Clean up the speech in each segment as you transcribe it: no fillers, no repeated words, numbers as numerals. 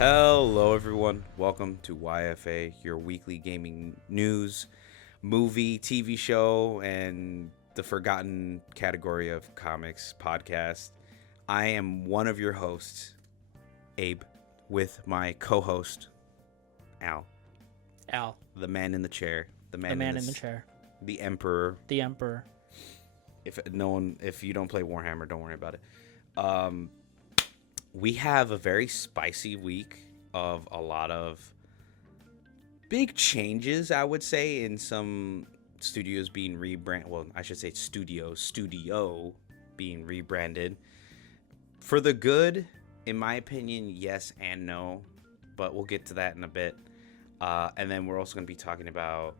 Hello, everyone. Welcome to YFA, your weekly gaming news, movie, TV show, and the forgotten category of comics podcast. I am one of your hosts, Abe, with my co-host, Al, Al, the man in the chair, the man in the chair, the emperor. the emperor. If you don't play Warhammer, don't worry about it. We have a very spicy week of a lot of big changes, I would say, in some studios being rebranded. Well, I should say studio being rebranded. For the good, in my opinion, yes and no, but we'll get to that in a bit. And then we're also going to be talking about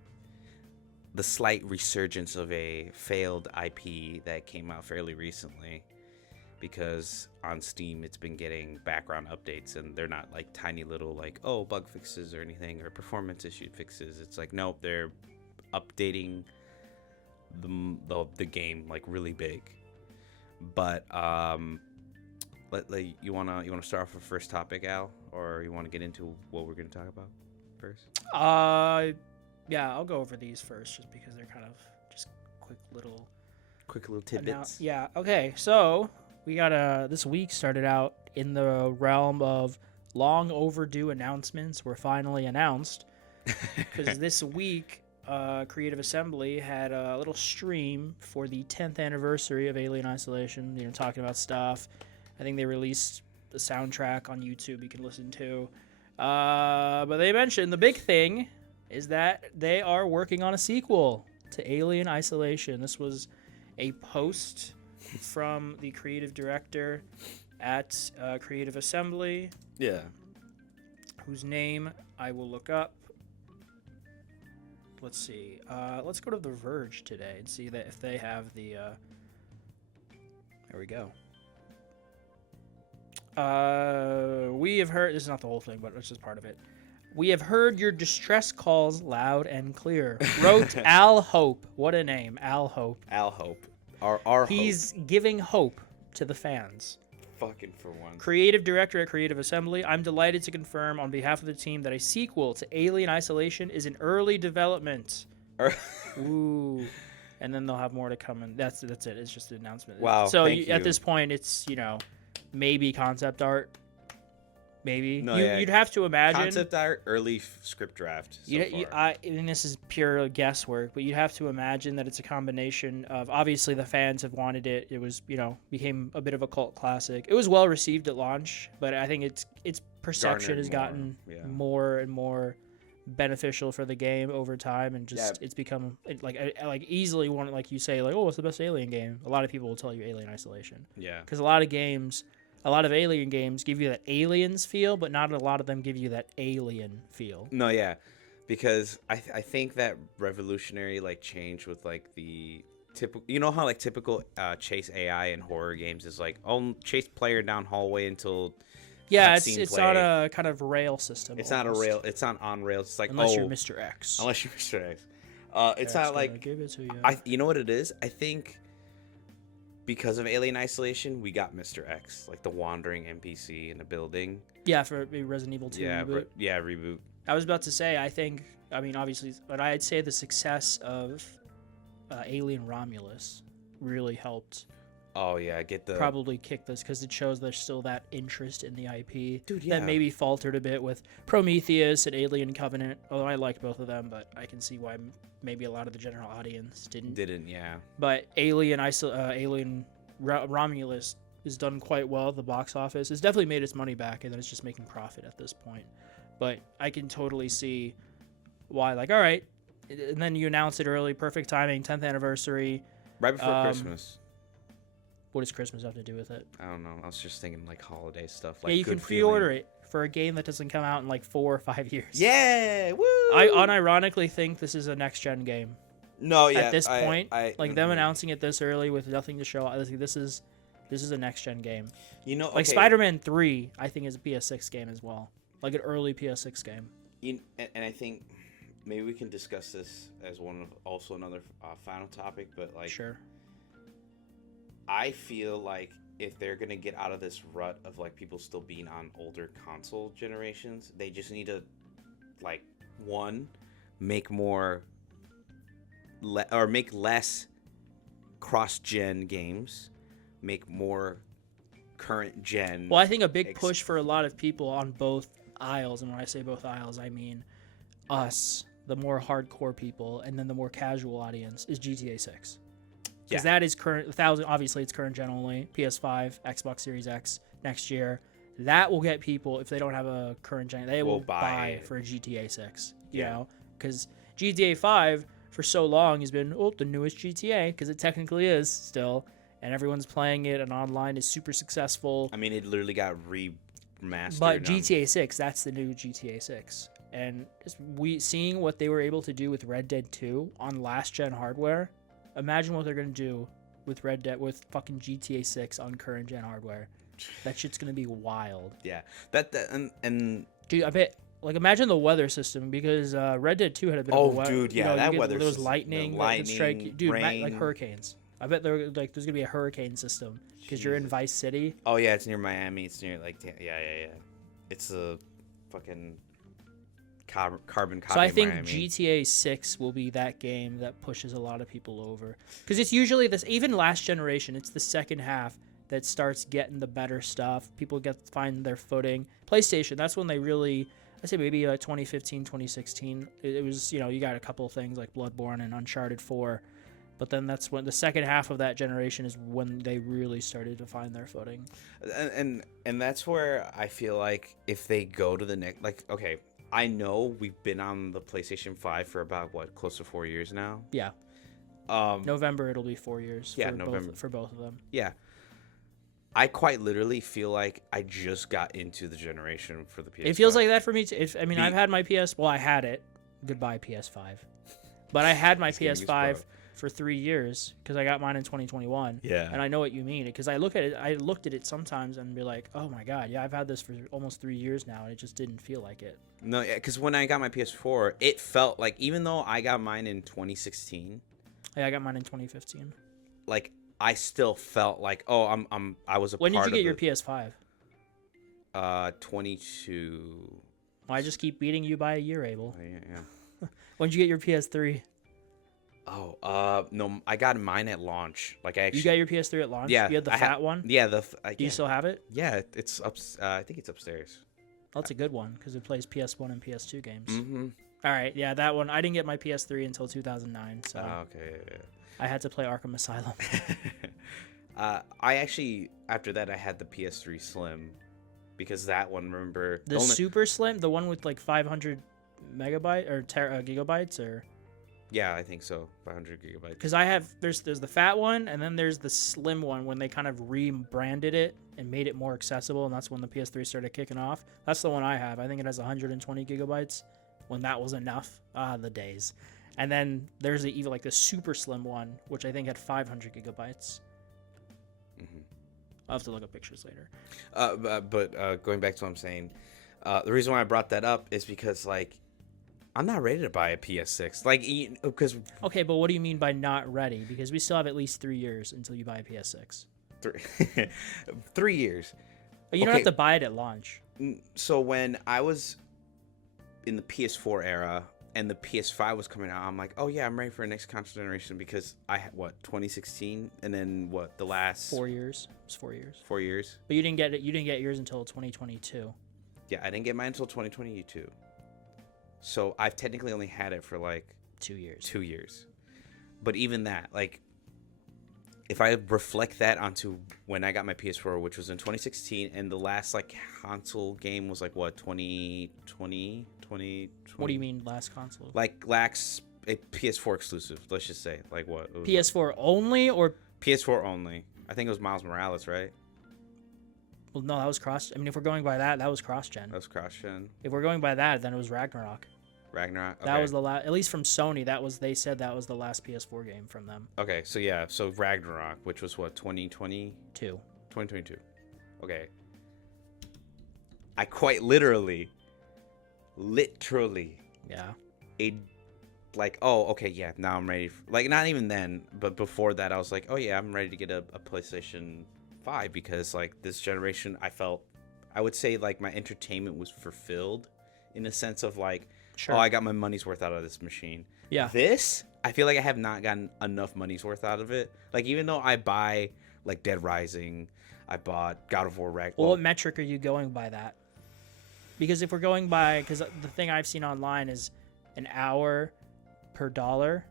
the slight resurgence of a failed IP that came out fairly recently. Because on Steam, it's been getting background updates, and they're not like tiny little bug fixes or anything, or performance issue fixes. It's like, nope, they're updating the game like really big. But you wanna start off with the first topic, Al, or you want to get into what we're gonna talk about first? Yeah, I'll go over these first, just because they're kind of just quick little tidbits. Yeah. Okay. So we got this week started out in the realm of long overdue announcements were finally announced, because this week Creative Assembly had a little stream for the 10th anniversary of Alien Isolation, talking about stuff. I think they released the soundtrack on YouTube you can listen to, but they mentioned the big thing is that they are working on a sequel to Alien Isolation. This was a post from the creative director at Creative Assembly. Yeah. Whose name I will look up. Let's see. Let's go to The Verge today and see that if they have the... There we go. We have heard... This is not the whole thing, but it's just part of it. We have heard your distress calls loud and clear. Wrote Al Hope. What a name. Al Hope. Al Hope. Our He's giving hope to the fans. Fucking for one. Creative director at Creative Assembly. I'm delighted to confirm on behalf of the team that a sequel to Alien Isolation is in early development. Ooh. And then they'll have more to come. And that's it. It's just an announcement. Wow. So thank you. At this point, it's, maybe concept art. Maybe. No, You'd have to imagine. Concept art, early script draft. And this is pure guesswork, but you'd have to imagine that it's a combination of, obviously the fans have wanted it. It was, became a bit of a cult classic. It was well received at launch, but I think its perception has gotten more and more beneficial for the game over time, and just it's become like easily one, like you say, like, oh, it's the best Alien game. A lot of people will tell you Alien Isolation. Yeah. Because a lot of Alien games give you that Aliens feel, but not a lot of them give you that Alien feel. No, yeah. Because I think that revolutionary change with the typical, how typical chase AI in horror games is chase player down hallway until it's on a kind of rail system. It's not a rail. It's not on rails. It's like unless you're Mr. X. Unless you're Mr. X. It's not like give it to you. You know what it is? I think because of Alien Isolation, we got Mr. X, like the wandering NPC in the building. Yeah, for Resident Evil 2 reboot. Reboot. I was about to say, obviously, but I'd say the success of Alien Romulus really helped. Oh, yeah, probably kick this, because it shows there's still that interest in the IP. Dude, yeah. That maybe faltered a bit with Prometheus and Alien Covenant, although I liked both of them, but I can see why maybe a lot of the general audience didn't. Yeah. But Alien Romulus is done quite well at the box office. It's definitely made its money back, and then it's just making profit at this point. But I can totally see why, all right, and then you announce it early, perfect timing, 10th anniversary. Right before Christmas. What does Christmas have to do with it? I don't know. I was just thinking holiday stuff. You can pre-order it for a game that doesn't come out in 4 or 5 years. Yeah, woo! I unironically think this is a next-gen game. No, yeah. At this point, them announcing it this early with nothing to show, I think this is a next-gen game. Okay. Spider-Man 3, I think is a PS6 game as well, like an early PS6 game. And I think maybe we can discuss this as another final topic, but sure. I feel like if they're gonna get out of this rut of like people still being on older console generations, they just need to like one make more or make less cross-gen games, make more current gen. Well, I think a big push for a lot of people on both aisles, and when I say both aisles, I mean us, the more hardcore people, and then the more casual audience, is GTA 6. Because that is current, 1,000. Obviously, it's current gen only. PS5, Xbox Series X next year. That will get people, if they don't have a current gen, they will buy for a GTA 6. You know, because GTA 5 for so long has been the newest GTA, because it technically is still, and everyone's playing it, and online is super successful. I mean, it literally got remastered. But GTA 6, that's the new GTA 6. And seeing what they were able to do with Red Dead 2 on last gen hardware, imagine what they're gonna do with Red Dead with fucking GTA 6 on current gen hardware. That shit's gonna be wild. Yeah, that and dude, I bet. Like, imagine the weather system, because Red Dead 2 had a bit of a weather. Oh, dude, yeah, that weather those system, lightning that could strike you. Dude, like hurricanes. I bet there's gonna be a hurricane system because you're in Vice City. Oh yeah, it's near Miami. It's near like yeah. It's a fucking carbon copy. So I think Miami. GTA 6 will be that game that pushes a lot of people over, because it's usually this. Even last generation, it's the second half that starts getting the better stuff. People find their footing. PlayStation, that's when they really. I say maybe 2015, 2016. It was, you got a couple of things like Bloodborne and Uncharted 4. But then that's when the second half of that generation is when they really started to find their footing. And that's where I feel like if they go to the next, like, okay, I know we've been on the PlayStation 5 for about, close to 4 years now? Yeah. November, it'll be 4 years for both of them. Yeah. I quite literally feel like I just got into the generation for the PS5. It feels like that for me too. I've had my I had it. Goodbye, PS5. But I had my PS5 for 3 years because I got mine in 2021. Yeah. And I know what you mean, because I looked at it sometimes and be like, oh my God, yeah, I've had this for almost 3 years now, and it just didn't feel like it. No, yeah, because when I got my PS4, it felt like, even though I got mine in 2016. Yeah, I got mine in 2015. Like, I still felt like, I was a part of it. When did you get your PS5? 22. Well, I just keep beating you by a year, Abel. Yeah. When did you get your PS3? Oh, no, I got mine at launch. Like, You got your PS3 at launch? Yeah. You had the fat one? Yeah. Do you still have it? Yeah, it's up. I think it's upstairs. That's a good one, because it plays PS1 and PS2 games. Mm-hmm. All right, yeah, that one. I didn't get my PS3 until 2009, so okay. Yeah. I had to play Arkham Asylum. I actually, after that, I had the PS3 Slim, because that one, remember... The Super Slim? The one with like 500 megabyte or gigabytes, or... Yeah, I think so. 500 gigabytes. Because there's the fat one, and then there's the slim one when they kind of rebranded it and made it more accessible, and that's when the PS3 started kicking off. That's the one I have. I think it has 120 gigabytes, when that was enough. The days. And then there's even like the super slim one, which I think had 500 gigabytes. Mm-hmm. I'll have to look up pictures later. But going back to what I'm saying, the reason why I brought that up is because, like, I'm not ready to buy a PS6. Like, because... Okay, but what do you mean by not ready? Because we still have at least 3 years until you buy a PS6. 3 years. But you don't have to buy it at launch. So when I was in the PS4 era and the PS5 was coming out, I'm like, oh yeah, I'm ready for the next console generation, because I had 2016, and then the last 4 years. It was 4 years. 4 years. But you didn't get it. You didn't get yours until 2022. Yeah, I didn't get mine until 2022. So I've technically only had it for like 2 years. 2 years. But even that, like, if I reflect that onto when I got my PS4, which was in 2016, and the last like console game was like 2020. What do you mean last console? Like last PS4 exclusive, let's just say. Like what? PS4 only, or PS4 only. I think it was Miles Morales, right? Well, no, that was cross. I mean, if we're going by that was cross-gen. That was cross-gen. If we're going by that, then it was Ragnarok. Ragnarok. Okay. That was the last, at least from Sony. They said that was the last PS4 game from them. Okay, so yeah, so Ragnarok, which was what, 2022? 2022. Okay. I quite literally. Yeah. Okay, yeah, now I'm ready. Like, not even then, but before that, I was like, oh yeah, I'm ready to get a PlayStation 5. 5 because like this generation, I would say like my entertainment was fulfilled in the sense of like, Sure. oh, I got my money's worth out of this machine. Yeah. This, I feel like I have not gotten enough money's worth out of it. Like even though I buy like Dead Rising, I bought God of War Ragnarok. Well, what metric are you going by that? Because if we're going by, because the thing I've seen online is an hour per dollar.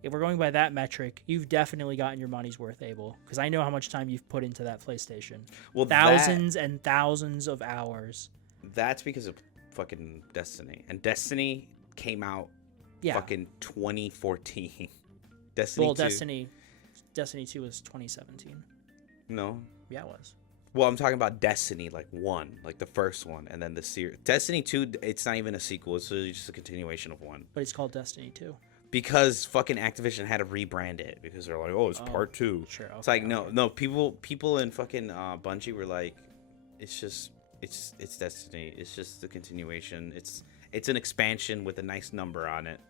If we're going by that metric, you've definitely gotten your money's worth, Abel. Because I know how much time you've put into that PlayStation. Well, thousands and thousands of hours. That's because of fucking Destiny. And Destiny came out fucking 2014. Destiny 2. Destiny 2 was 2017. No. Yeah, it was. Well, I'm talking about Destiny, like 1, like the first one, and then the series. Destiny 2, it's not even a sequel. It's literally just a continuation of 1. But it's called Destiny 2. Because fucking Activision had to rebrand it because they're like, oh, it's part 2. Sure. Okay, it's like no. People in fucking Bungie were like, it's Destiny. It's just the continuation. It's an expansion with a nice number on it.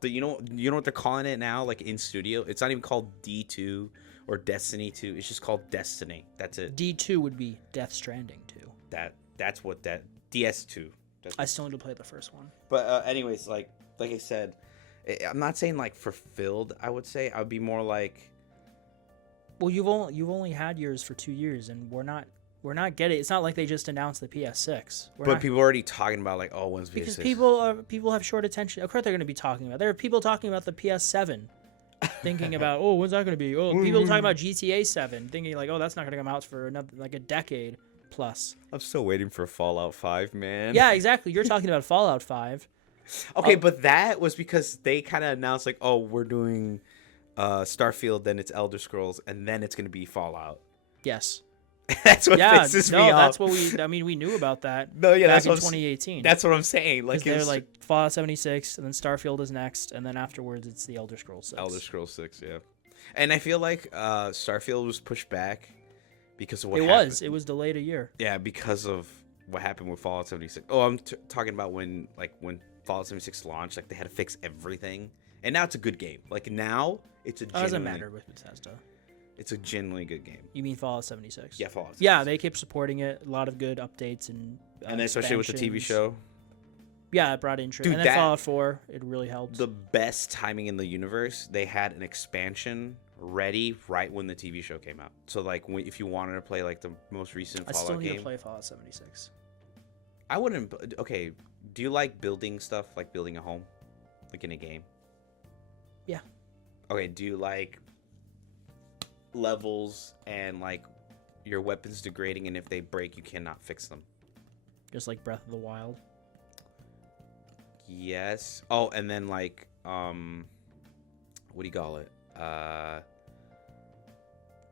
But you know what they're calling it now? Like in studio, it's not even called D2 or Destiny 2. It's just called Destiny. That's it. D2 would be Death Stranding 2. That's what that DS2. I still need to play the first one. But anyways, like I said, I'm not saying like fulfilled. I would say I would be more like. Well, you've only had yours for 2 years, and we're not getting. It's not like they just announced the PS6. People are already talking about like, oh, when's PS6? Because people have short attention. Of course, they're going to be talking about. There are people talking about the PS7, thinking about, oh, when's that going to be? Oh, people talking about GTA 7, thinking like, oh, that's not going to come out for another like a decade plus. I'm still waiting for Fallout 5, man. Yeah, exactly. You're talking about Fallout 5. Okay, but that was because they kind of announced like, oh, we're doing Starfield, then it's Elder Scrolls, and then it's going to be Fallout. Yes. That's what pisses me off. That's what we knew about that. No, yeah, back that's in what 2018. That's what I'm saying. Like they're like Fallout 76, and then Starfield is next, and then afterwards it's the Elder Scrolls 6. Elder Scrolls 6, yeah. And I feel like Starfield was pushed back because of what happened. It was delayed a year. Yeah, because of what happened with Fallout 76. Oh, I'm talking about when Fallout 76 launched, like they had to fix everything, and now it's a good game. Like now, it's a. It doesn't matter with Bethesda. It's a genuinely good game. You mean Fallout 76? Yeah, Fallout 76. Yeah, they kept supporting it. A lot of good updates and then especially with the TV show. Yeah, it brought interest. Dude, and then Fallout 4, it really helped. The best timing in the universe, they had an expansion ready right when the TV show came out. So like, if you wanted to play like the most recent Fallout game, I still need to play Fallout 76. I wouldn't. Okay, do you like building stuff, like building a home, like in a game? Yeah. Okay, do you like levels and like your weapons degrading, and if they break, you cannot fix them? Just like Breath of the Wild. Yes. Oh, and then like what do you call it?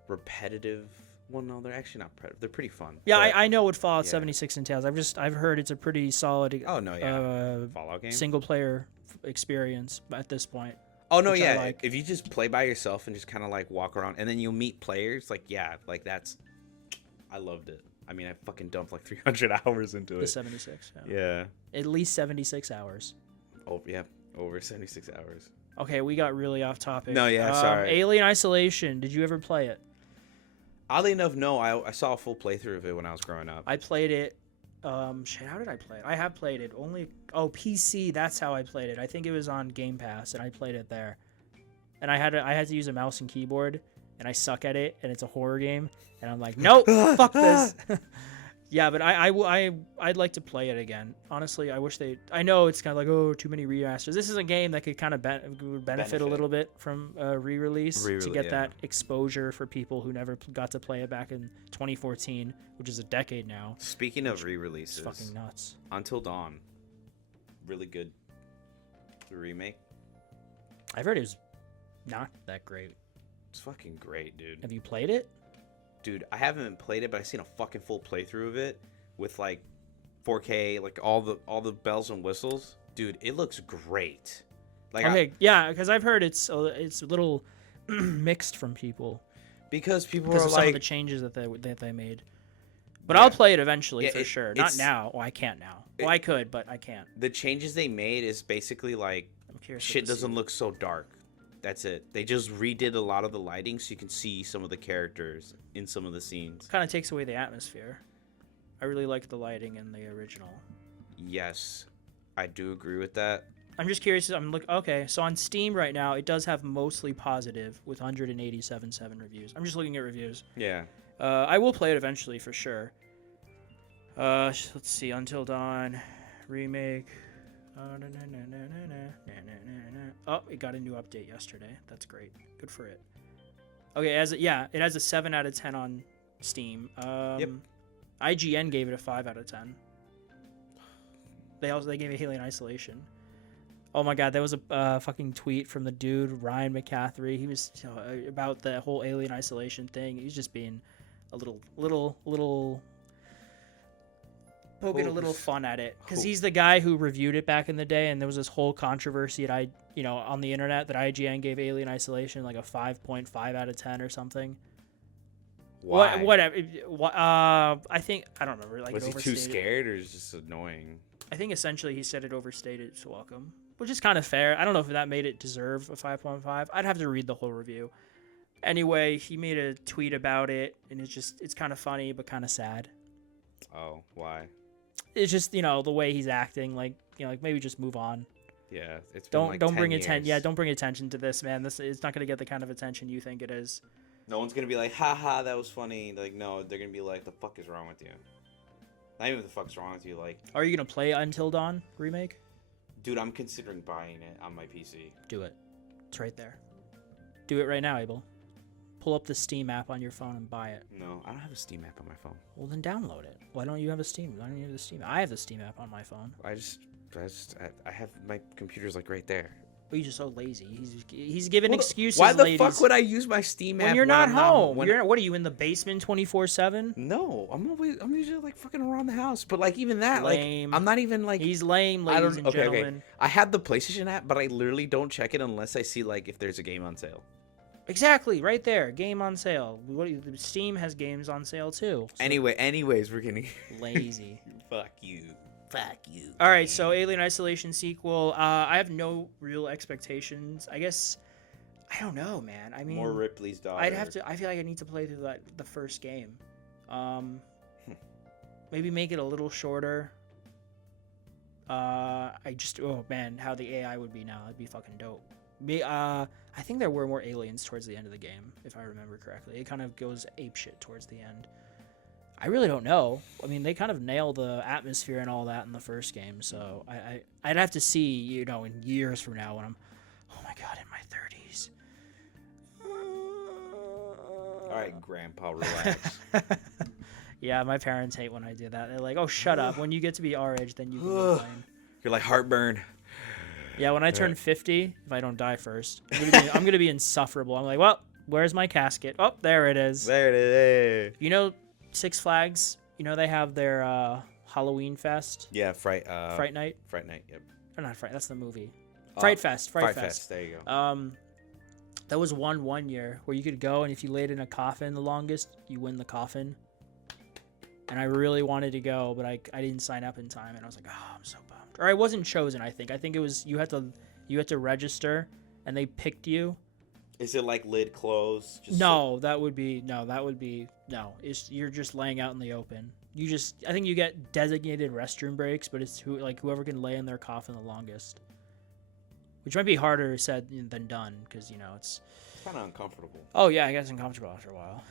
Repetitive. Well, no, they're actually not repetitive. They're pretty fun. Yeah, I know what Fallout 76 entails. I've heard it's a pretty solid. Oh no, yeah. Fallout game. Single player experience at this point. Oh no, yeah. Like. If you just play by yourself and just kind of like walk around, and then you'll meet players, like yeah, like that's. I loved it. I mean, I fucking dumped like 300 hours into it. The 76. Yeah. At least 76 hours. Oh yeah, over 76 hours. Okay, we got really off topic. No, yeah, sorry. Alien Isolation. Did you ever play it? Oddly enough, no. I saw a full playthrough of it when I was growing up. I played it. How did I play it? I have played it PC. That's how I played it. I think it was on Game Pass, and I played it there. And I had to use a mouse and keyboard, and I suck at it, and it's a horror game, and I'm like, nope, fuck this. Yeah, but I'd like to play it again. Honestly, I wish they. I know it's kind of like, oh, too many remasters. This is a game that could kind of benefit a little bit from re-release to get that exposure for people who never got to play it back in 2014, which is a decade now. Speaking of re-releases, it's fucking nuts. Until Dawn, really good. The remake. I've heard it was not that great. It's fucking great, dude. Have you played it? Dude, I haven't played it, but I've seen a fucking full playthrough of it with like 4K, like all the bells and whistles. Dude, it looks great. Like okay, yeah, because I've heard it's a little mixed from people because people are like some of the changes that they made. But yeah. I'll play it eventually for sure. Not now. Well, I can't now. Well, I could, but I can't. The changes they made is basically like shit doesn't look so dark. That's it. They just redid a lot of the lighting so you can see some of the characters in some of the scenes. Kind of takes away the atmosphere. I really like the lighting in the original. Yes, I do agree with that. I'm just curious. Okay, so on Steam right now, it does have mostly positive with 187.7 reviews. I'm just looking at reviews. Yeah. I will play it eventually for sure. Let's see. Until Dawn remake. Oh, it got a new update yesterday. That's great. Good for it. Okay, it has a 7 out of 10 on Steam. Yep. IGN gave it a 5 out of 10. They gave it Alien Isolation. Oh my god, there was a fucking tweet from the dude Ryan McCaffrey. He was about the whole Alien Isolation thing. He's just being a little poking a little fun at it, because he's the guy who reviewed it back in the day, and there was this whole controversy on the internet that IGN gave Alien Isolation like a 5.5 out of 10 or something. Why? Whatever. I think I don't remember. Like, was he too scared, or is it just annoying? I think essentially he said it overstated its welcome, which is kind of fair. I don't know if that made it deserve a 5.5. I'd have to read the whole review. Anyway, he made a tweet about it, and it's kind of funny but kind of sad. Oh, why? It's just, the way he's acting, like maybe just move on. Yeah, it's been don't bring attention. Yeah, don't bring attention to this, man. It's not gonna get the kind of attention you think it is. No one's gonna be like, haha, that was funny. Like, no, they're gonna be like, the fuck is wrong with you? Not even the fuck's wrong with you. Like, are you gonna play Until Dawn remake? Dude, I'm considering buying it on my PC. Do it. It's right there. Do it right now, Abel. Pull up the Steam app on your phone and buy it. No, I don't have a Steam app on my phone. Well, then download it. Why don't you have a Steam? Why don't you have the Steam? I have the Steam app on my phone. I have my computer's like right there. Well, you're just so lazy. He's giving excuses. Why the ladies. fuck would I use my Steam app when you're not home? What are you in the basement 24/7? No, I'm usually like fucking around the house. But like even that, Lame. like I'm not even like he's lame, ladies and gentlemen. Okay. I have the PlayStation app, but I literally don't check it unless I see like if there's a game on sale. Exactly, right there, game on sale. Steam has games on sale too. So Anyways, we're getting lazy. Fuck you. All right, so Alien Isolation sequel. I have no real expectations. I guess I don't know, man. I mean, more Ripley's daughter. I feel like I need to play through the first game. Maybe make it a little shorter. Oh man, how the AI would be now. That'd be fucking dope. I think there were more aliens towards the end of the game, if I remember correctly. It kind of goes apeshit towards the end. I really don't know. I mean, they kind of nail the atmosphere and all that in the first game, so I'd have to see, in years from now when I'm, oh my god, in my 30s. All right, Grandpa, relax. Yeah, my parents hate when I do that. They're like, oh, shut up. When you get to be our age, then you can complain. You're like heartburn. Yeah, when I turn 50, if I don't die first, I'm gonna be insufferable. I'm like, well, where's my casket? Oh, there it is. There it is. Six Flags, they have their Halloween Fest. Yeah, Fright Night. Fright Night, yep. Or not Fright, that's the movie. Fright Fest. Fright Fest, there you go. That was one year where you could go, and if you laid in a coffin the longest, you win the coffin. And I really wanted to go, but I didn't sign up in time, and I was like, oh, I'm so bummed. Or I wasn't chosen, I think. I think it was you had to register, and they picked you. Is it like lid closed? That would be you're just laying out in the open. I think you get designated restroom breaks, but it's whoever can lay in their coffin the longest. Which might be harder said than done, because it's kind of uncomfortable. Oh yeah, I guess uncomfortable after a while.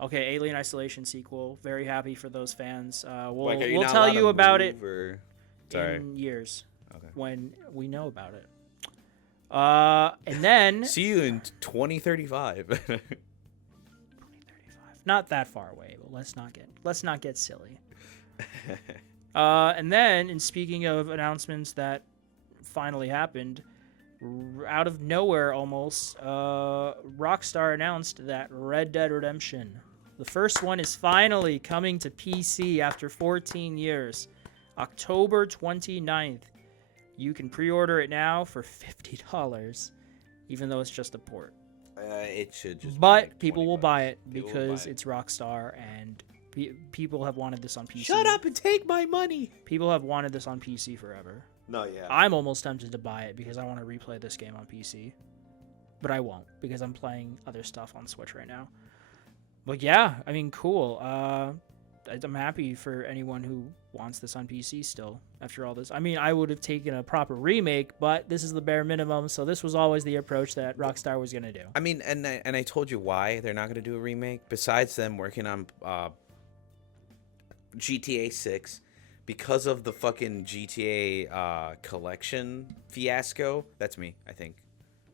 Okay, Alien Isolation sequel. Very happy for those fans. We'll tell you about it in years when we know about it. And then see you in 2035. 2035. Not that far away, but let's not get silly. And then, and speaking of announcements that finally happened, out of nowhere almost, Rockstar announced that Red Dead Redemption, the first one, is finally coming to PC after 14 years. October 29th. You can pre-order it now for $50, even though it's just a port. It should just. But people will buy it because it's Rockstar, and people have wanted this on PC. Shut up and take my money. People have wanted this on PC forever. No, yeah. I'm almost tempted to buy it because I want to replay this game on PC. but I won't because I'm playing other stuff on Switch right now. But yeah, I mean, cool. I'm happy for anyone who wants this on PC still after all this. I mean, I would have taken a proper remake, but this is the bare minimum, so this was always the approach that Rockstar was going to do. I mean, and I told you why they're not going to do a remake. Besides them working on GTA 6, because of the fucking GTA collection fiasco. That's me, I think.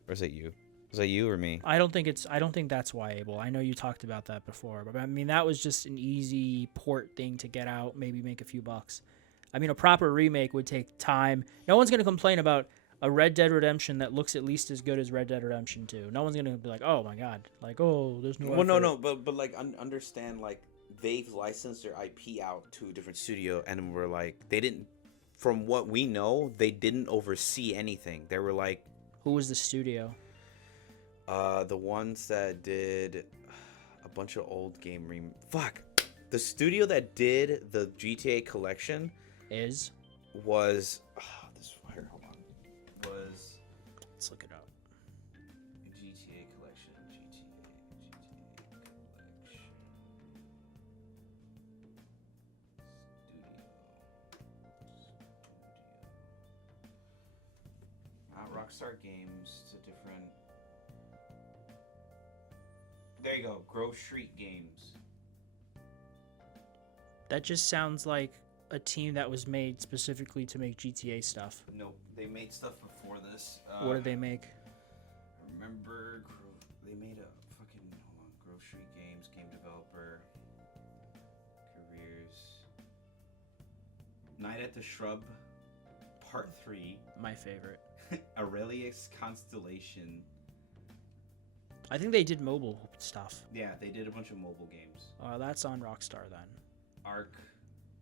Or is it you? Was that you or me? I don't think that's why, Abel. I know you talked about that before, but I mean that was just an easy port thing to get out, maybe make a few bucks. I mean a proper remake would take time. No one's gonna complain about a Red Dead Redemption that looks at least as good as Red Dead Redemption 2. No one's gonna be like, oh my god, like oh there's no. Well, no, but like understand like they've licensed their IP out to a different studio, and we're like they didn't. From what we know, they didn't oversee anything. They were like, who was the studio? The ones that did a bunch of old game fuck. The studio that did the GTA collection was this fire. Hold on. Let's look it up. GTA collection. GTA collection. Studio. Rockstar Games. It's a different. There you go, Grove Street Games. That just sounds like a team that was made specifically to make GTA stuff. Nope, they made stuff before this. What did they make? Remember, they made a fucking, hold on, Grove Street Games, game developer, careers. Night at the Shrub, Part 3. My favorite. Aurelius Constellation. I think they did mobile stuff. Yeah, they did a bunch of mobile games. That's on Rockstar then. Arc.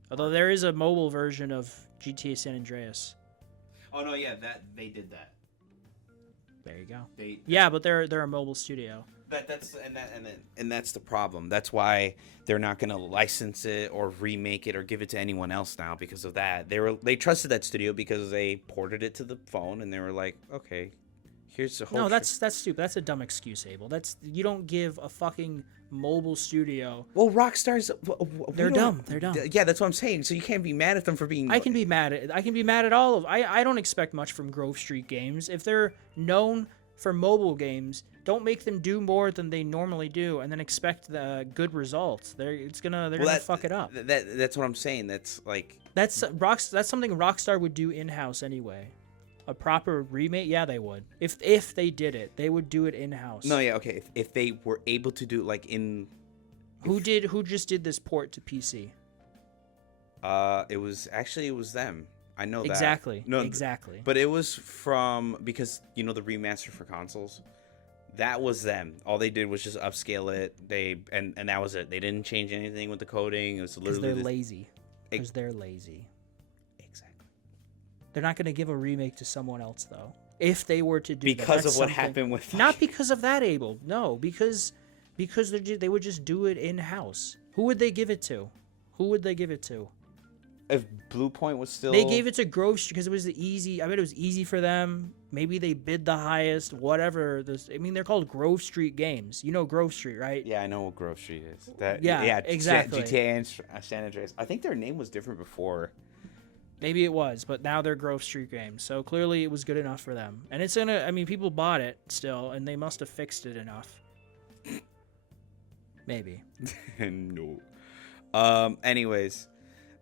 Although there is a mobile version of GTA San Andreas. Oh no, yeah, that they did that. There you go. Yeah, but they're a mobile studio. And that's the problem. That's why they're not gonna license it or remake it or give it to anyone else now because of that. They trusted that studio because they ported it to the phone and they were like, okay, here's the whole. No, that's stupid. That's a dumb excuse, Abel. You don't give a fucking mobile studio. Well, Rockstar's they're dumb. They're dumb. Yeah, that's what I'm saying. So you can't be mad at them for being. I can be mad at all of. I don't expect much from Grove Street Games. If they're known for mobile games, don't make them do more than they normally do, and then expect the good results. They're gonna fuck it up. That's what I'm saying. That's like that's something Rockstar would do in house anyway. A proper remake, yeah, they would. If they did it, they would do it in house. No, yeah, okay. If they were able to do it, like in. Who just did this port to PC? It was them. I know that. Exactly. No, exactly. But it was because the remaster for consoles. That was them. All they did was just upscale it. And that was it. They didn't change anything with the coding. It was literally they're lazy. Because they're lazy. Exactly. They're not going to give a remake to someone else though. If they were to do because of what happened with not because of that, Abel. No, because they would just do it in house. Who would they give it to? If Blue Point was still... They gave it to Grove Street because it was easy. I bet it was easy for them. Maybe they bid the highest, whatever. They're called Grove Street Games. You know Grove Street, right? Yeah, I know what Grove Street is. Yeah, exactly. GTA and San Andreas. I think their name was different before. Maybe it was, but now they're Grove Street Games. So clearly it was good enough for them. And it's people bought it still, and they must have fixed it enough. Maybe. No. Anyways...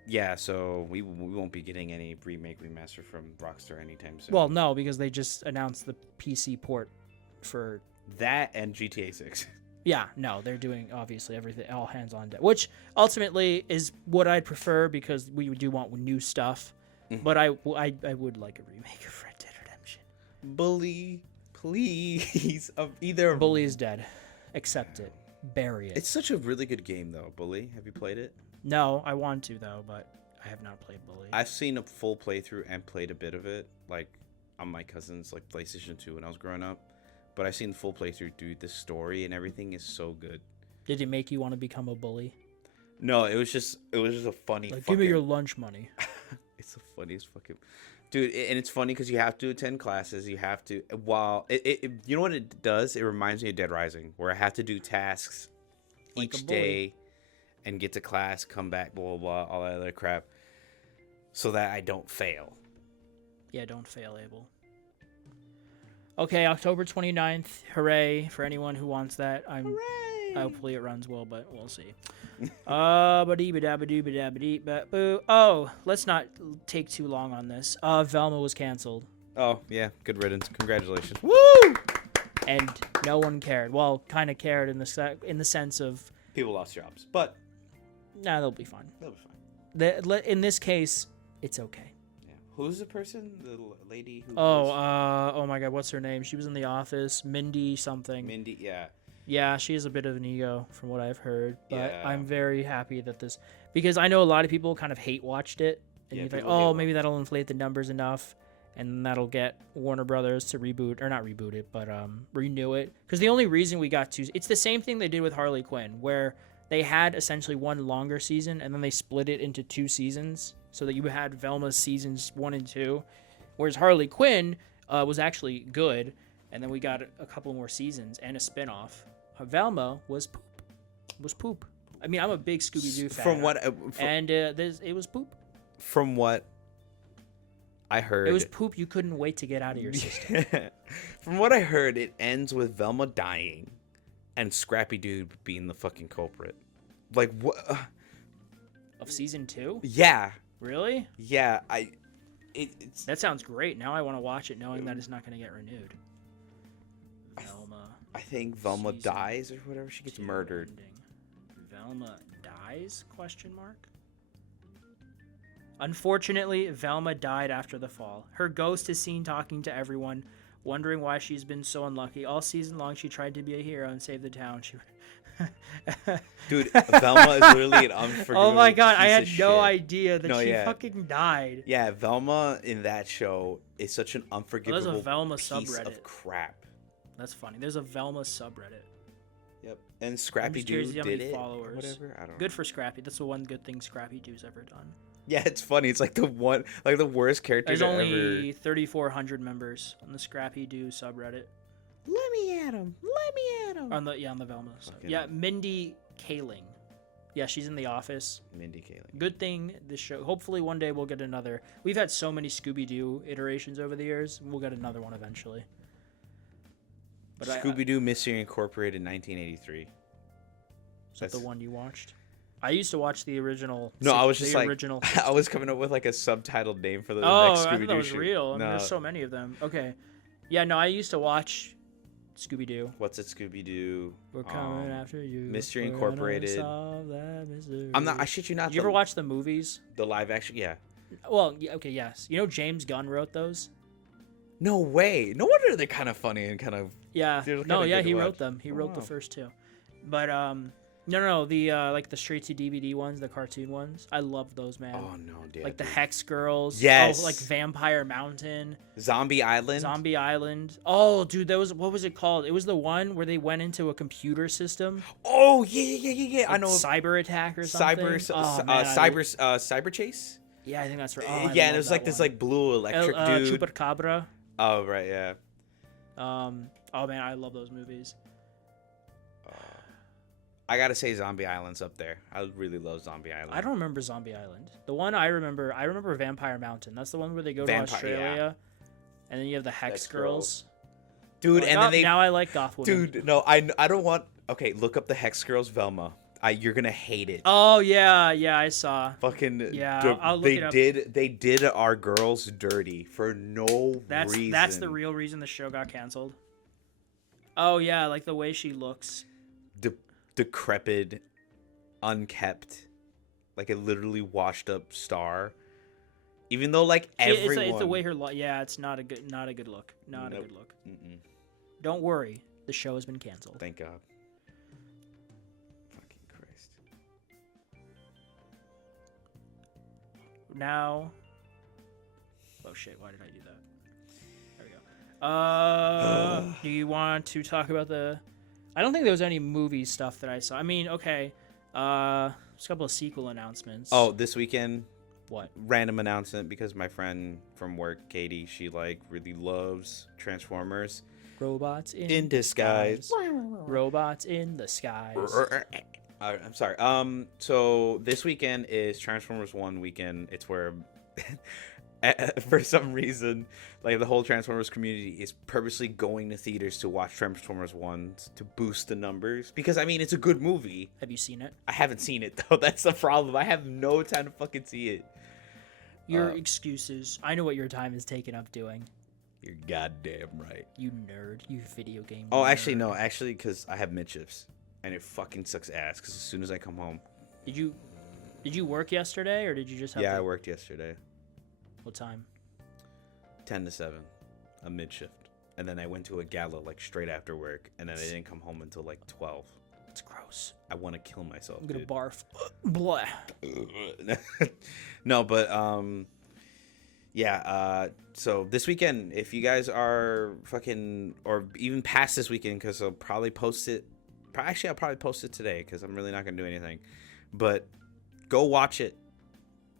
Yeah, so we won't be getting any remake remaster from Rockstar anytime soon. Well, no, because they just announced the PC port for that and GTA 6. Yeah, no, they're doing obviously everything, all hands on deck, which ultimately is what I'd prefer because we do want new stuff. Mm-hmm. But I would like a remake of Red Dead Redemption. Bully, please. Bully is dead. Accept it. Bury it. It's such a really good game, though. Bully, have you played it? No, I want to though, but I have not played Bully. I've seen a full playthrough and played a bit of it, like on my cousin's PlayStation 2 when I was growing up. But I've seen the full playthrough. Dude, the story and everything is so good. Did it make you want to become a bully? No, it was just a funny. Give me your lunch money. It's the funniest fucking. Dude, and it's funny because you have to attend classes. You have to, you know what it does? It reminds me of Dead Rising, where I have to do tasks Like a each bully. day and get to class, come back, blah, blah, blah, all that other crap, so that I don't fail. Yeah, don't fail, Abel. Okay, October 29th. Hooray for anyone who wants that. Hooray! Hopefully it runs well, but we'll see. Oh, let's not take too long on this. Velma was canceled. Oh, yeah, good riddance. Congratulations. Woo! And no one cared. Well, kind of cared in the sense of, People lost jobs, but nah, they'll be fine. they'll be fine. In this case, it's okay. Yeah. Who's the person? The lady who Oh my God, what's her name? She was in The Office. Mindy something. Mindy, yeah. Yeah, she has a bit of an ego from what I've heard, but Yeah. I'm very happy that this, because I know a lot of people kind of hate watched it, and Yeah, you think, people hate oh, watched maybe that'll inflate the numbers enough, and that'll get Warner Brothers to reboot, or not reboot it, but renew it. Because the only reason we got it's the same thing they did with Harley Quinn, where they had essentially one longer season, and then they split it into 2 seasons, so that you had Velma's seasons 1 and 2, whereas Harley Quinn was actually good, and then we got a couple more seasons and a spinoff. Velma was poop. I mean, I'm a big Scooby-Doo fan. It was poop. From what I heard, It was poop you couldn't wait to get out of your system. From what I heard, it ends with Velma dying and Scrappy Doo being the fucking culprit. Like what? Of season 2? Yeah, Really? yeah. It's That sounds great. Now I want to watch it knowing that it's not going to get renewed. Velma. I think Velma Season dies or whatever. She gets 2 murdered. ending. Velma dies? Question mark. Unfortunately, Velma died after the fall. Her ghost is seen talking to everyone, wondering why she's been so unlucky. All season long, she tried to be a hero and save the town. Dude, Velma is literally an unforgivable Oh my God, I piece had of no shit. idea that No, she yeah. fucking died. Yeah, Velma in that show is such an unforgivable Velma piece subreddit. of crap. That's funny. There's a Velma subreddit. Yep. And Scrappy just curious Doo to see how did many it. followers. Or whatever. I don't know. Good for Scrappy. That's the one good thing Scrappy Doo's ever done. Yeah, it's funny. It's like the worst character There's to only ever. 3,400 members on the Scrappy Doo subreddit. Let me at him. Let me at him. On the Velma sub. Fucking- Yeah, Mindy Kaling. Yeah, she's in The Office. Mindy Kaling. Good thing this show. Hopefully one day we'll get another. We've had so many Scooby-Doo iterations over the years. We'll get another one eventually. But Scooby-Doo Mystery Incorporated 1983. Is that the one you watched? I used to watch the original. No, I was just like, original. I was coming up with like a subtitled name for the Oh, next I Scooby-Doo thought that was show. real. I mean, No. there's so many of them. Okay. Yeah, no, I used to watch Scooby-Doo. What's it, Scooby-Doo? We're coming after you. Mystery We're gonna Incorporated. solve that mystery. I shit you not. Did you ever watch the movies? the live action? Yeah. Well, okay, yes. You know James Gunn wrote those? No way. No wonder they're kind of funny and kind of. Yeah. They're No, kinda yeah, good to he watch. wrote them. He Oh, wrote the wow. first 2. But no, the like the straight to DVD ones, the cartoon ones. I love those, man. Oh no, dude. Like the Hex Girls. Yes. Oh, like Vampire Mountain, Zombie Island. Zombie Island. Oh, dude, what was it called? It was the one where they went into a computer system. Oh yeah. I Like know. Cyber Attack or something. Cyber, Oh, man, cyber chase. Yeah, I think that's right. Oh, I yeah, and love it was that like this one. like blue electric dude. Chupacabra. Oh right, yeah. Oh man, I love those movies. I gotta say, Zombie Island's up there. I really love Zombie Island. I don't remember Zombie Island. The one I remember Vampire Mountain. That's the one where they go to Australia, and then you have the Hex Girls. Dude, Like, and then they. now I like goth women. Dude, no, I don't want. Okay, look up the Hex Girls Velma. You're gonna hate it. Oh yeah, I saw. Fucking Yeah, I'll look it up. They did our girls dirty for no reason. That's the real reason the show got canceled. Oh yeah, like the way she looks. Decrepit, unkept, like a literally washed up star. Even though like everyone, It's the way her yeah, it's not a good look. Not a good look. Mm-mm. Don't worry, the show has been canceled. Thank God. Fucking Christ. Now. Oh shit! Why did I do that? There we go. Do you want to talk about the? I don't think there was any movie stuff that I saw. I mean, okay. There's a couple of sequel announcements. Oh, this weekend, What? Random announcement, because my friend from work, Katie, she like really loves Transformers. Robots In disguise. Robots in the skies. I'm sorry. So this weekend is Transformers 1 weekend. It's where, for some reason, like the whole Transformers community is purposely going to theaters to watch Transformers 1 to boost the numbers. Because, I mean, it's a good movie. Have you seen it? I haven't seen it, though. That's the problem. I have no time to fucking see it. Your excuses. I know what your time is taken up doing. You're goddamn right. You nerd. You video game Oh, nerd. actually, no. Actually, because I have mid-shifts. And it fucking sucks ass, because as soon as I come home... Did you work yesterday, or did you just have Yeah, I worked yesterday. What time? 10 to 7. A mid-shift. And then I went to a gala, like, straight after work. And then I didn't come home until, like, 12. It's gross. I want to kill myself, I'm gonna dude. barf. Blah. No, but, yeah, so this weekend, if you guys are fucking... Or even past this weekend, because I'll probably post it... Actually, I'll probably post it today, because I'm really not going to do anything. But go watch it.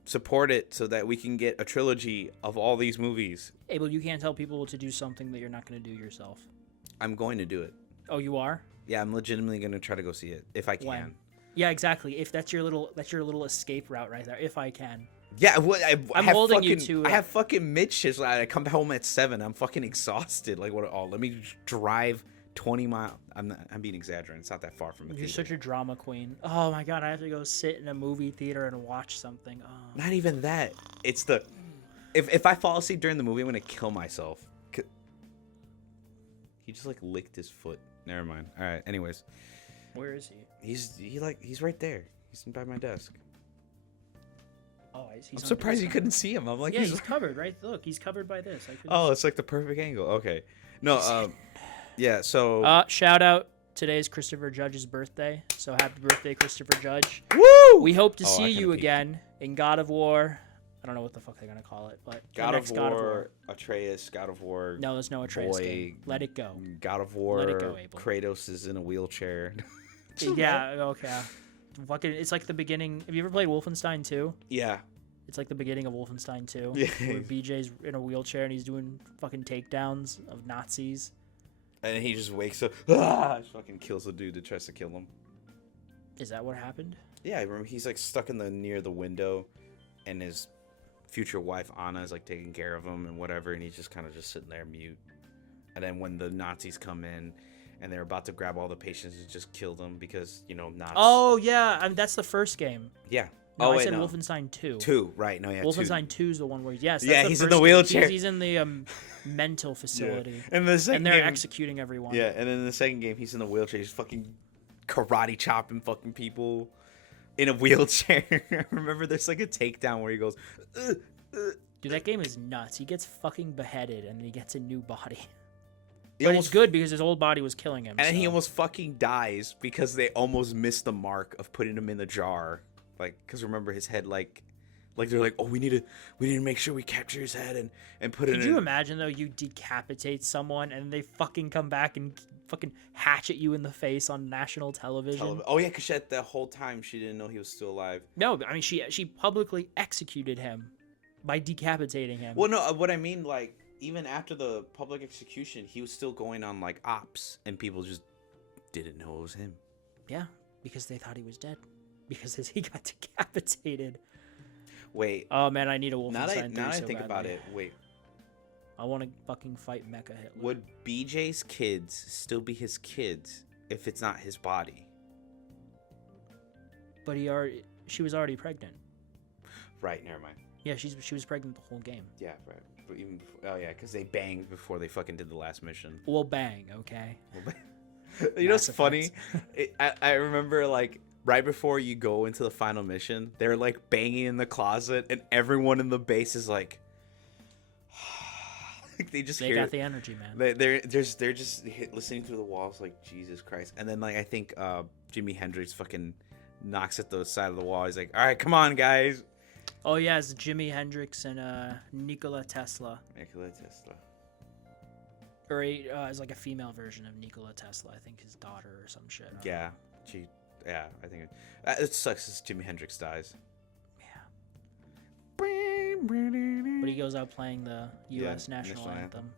Support it so that we can get a trilogy of all these movies. Abel, you can't tell people to do something that you're not going to do yourself. I'm going to do it. Oh, you are? Yeah, I'm legitimately going to try to go see it, if I can. When? Yeah, exactly. If that's your little escape route right there. If I can. Yeah, I'm have holding fucking, you to I have fucking mid-shifts. I come home at 7. I'm fucking exhausted. Like, what? Oh, let me drive 20 miles. I'm being exaggerating. It's not that far from the You're theater. such a drama queen. Oh my god, I have to go sit in a movie theater and watch something. Oh. Not even that. It's the... If I fall asleep during the movie, I'm going to kill myself. He just, like, licked his foot. Never mind. All right, anyways. Where is he? He's right there. He's by my desk. Oh, he's I'm surprised you couldn't see him. I'm like, yeah, he's covered, right? Look, he's covered by this. Oh, it's like the perfect angle. Okay. No, yeah, so... shout out. Today's Christopher Judge's birthday, so happy birthday, Christopher Judge. Woo! We hope to I see could've you peeked. again in God of War. I don't know what the fuck they're gonna call it, but God the of next God of War. War, Atreus, God of War... No, there's no Atreus Boy, game. Let it go. God of War, Let it go, Abel. Kratos is in a wheelchair. Yeah, okay. Fucking, it's like the beginning. Have you ever played Wolfenstein 2? Yeah. It's like the beginning of Wolfenstein 2. Yeah. Where BJ's in a wheelchair and he's doing fucking takedowns of Nazis. And he just wakes up, just fucking kills the dude that tries to kill him. Is that what happened? Yeah, I remember he's like stuck in near the window, and his future wife Anna is like taking care of him and whatever, and he's just kind of just sitting there mute. And then when the Nazis come in, and they're about to grab all the patients and just kill them because, you know, Nazis. Oh, yeah. That's the first game. Yeah. No, oh, I wait, said no. Wolfenstein 2. 2, right. No, yeah, Wolfenstein 2 is the one where, yes. Yeah, that's he's the in the first game. wheelchair. He's in the mental facility. Yeah. And the second And they're game, executing everyone. yeah, and then in the second game, he's in the wheelchair. He's fucking karate chopping fucking people in a wheelchair. Remember, there's like a takedown where he goes, Dude, that game is nuts. He gets fucking beheaded and then he gets a new body. He But almost- it's good because his old body was killing him. And then he so. almost fucking dies because they almost missed the mark of putting him in the jar. Like, because remember his head, like they're like, oh, we need to make sure we capture his head and put it in. Could you imagine though, you decapitate someone and they fucking come back and fucking hatchet you in the face on national television? Oh yeah, because the whole time she didn't know he was still alive. No, I mean she publicly executed him by decapitating him. Well, no, what I mean, like, even after the public execution, he was still going on like ops, and people just didn't know it was him. Yeah, because they thought he was dead. Because he got decapitated. Wait. Oh man, I need a Wolfenstein Now 3 that I so think about badly. it, wait. I want to fucking fight Mecha Hitler. Would BJ's kids still be his kids if it's not his body? But she was already pregnant. Right, never mind. Yeah, she was pregnant the whole game. Yeah, right. But even oh yeah, because they banged before they fucking did the last mission. Well, bang, okay. You know what's Mass funny? I remember like right before you go into the final mission, they're like banging in the closet, and everyone in the base is like, like they They got the energy, man. They're just listening through the walls like Jesus Christ. And then like I think Jimi Hendrix fucking knocks at the side of the wall. He's like, all right, come on, guys. Oh yeah, it's Jimi Hendrix and Nikola Tesla. Nikola Tesla. Or it's like a female version of Nikola Tesla. I think his daughter or some shit. Yeah, I think it sucks as Jimi Hendrix dies. Yeah. But he goes out playing the U.S. national anthem.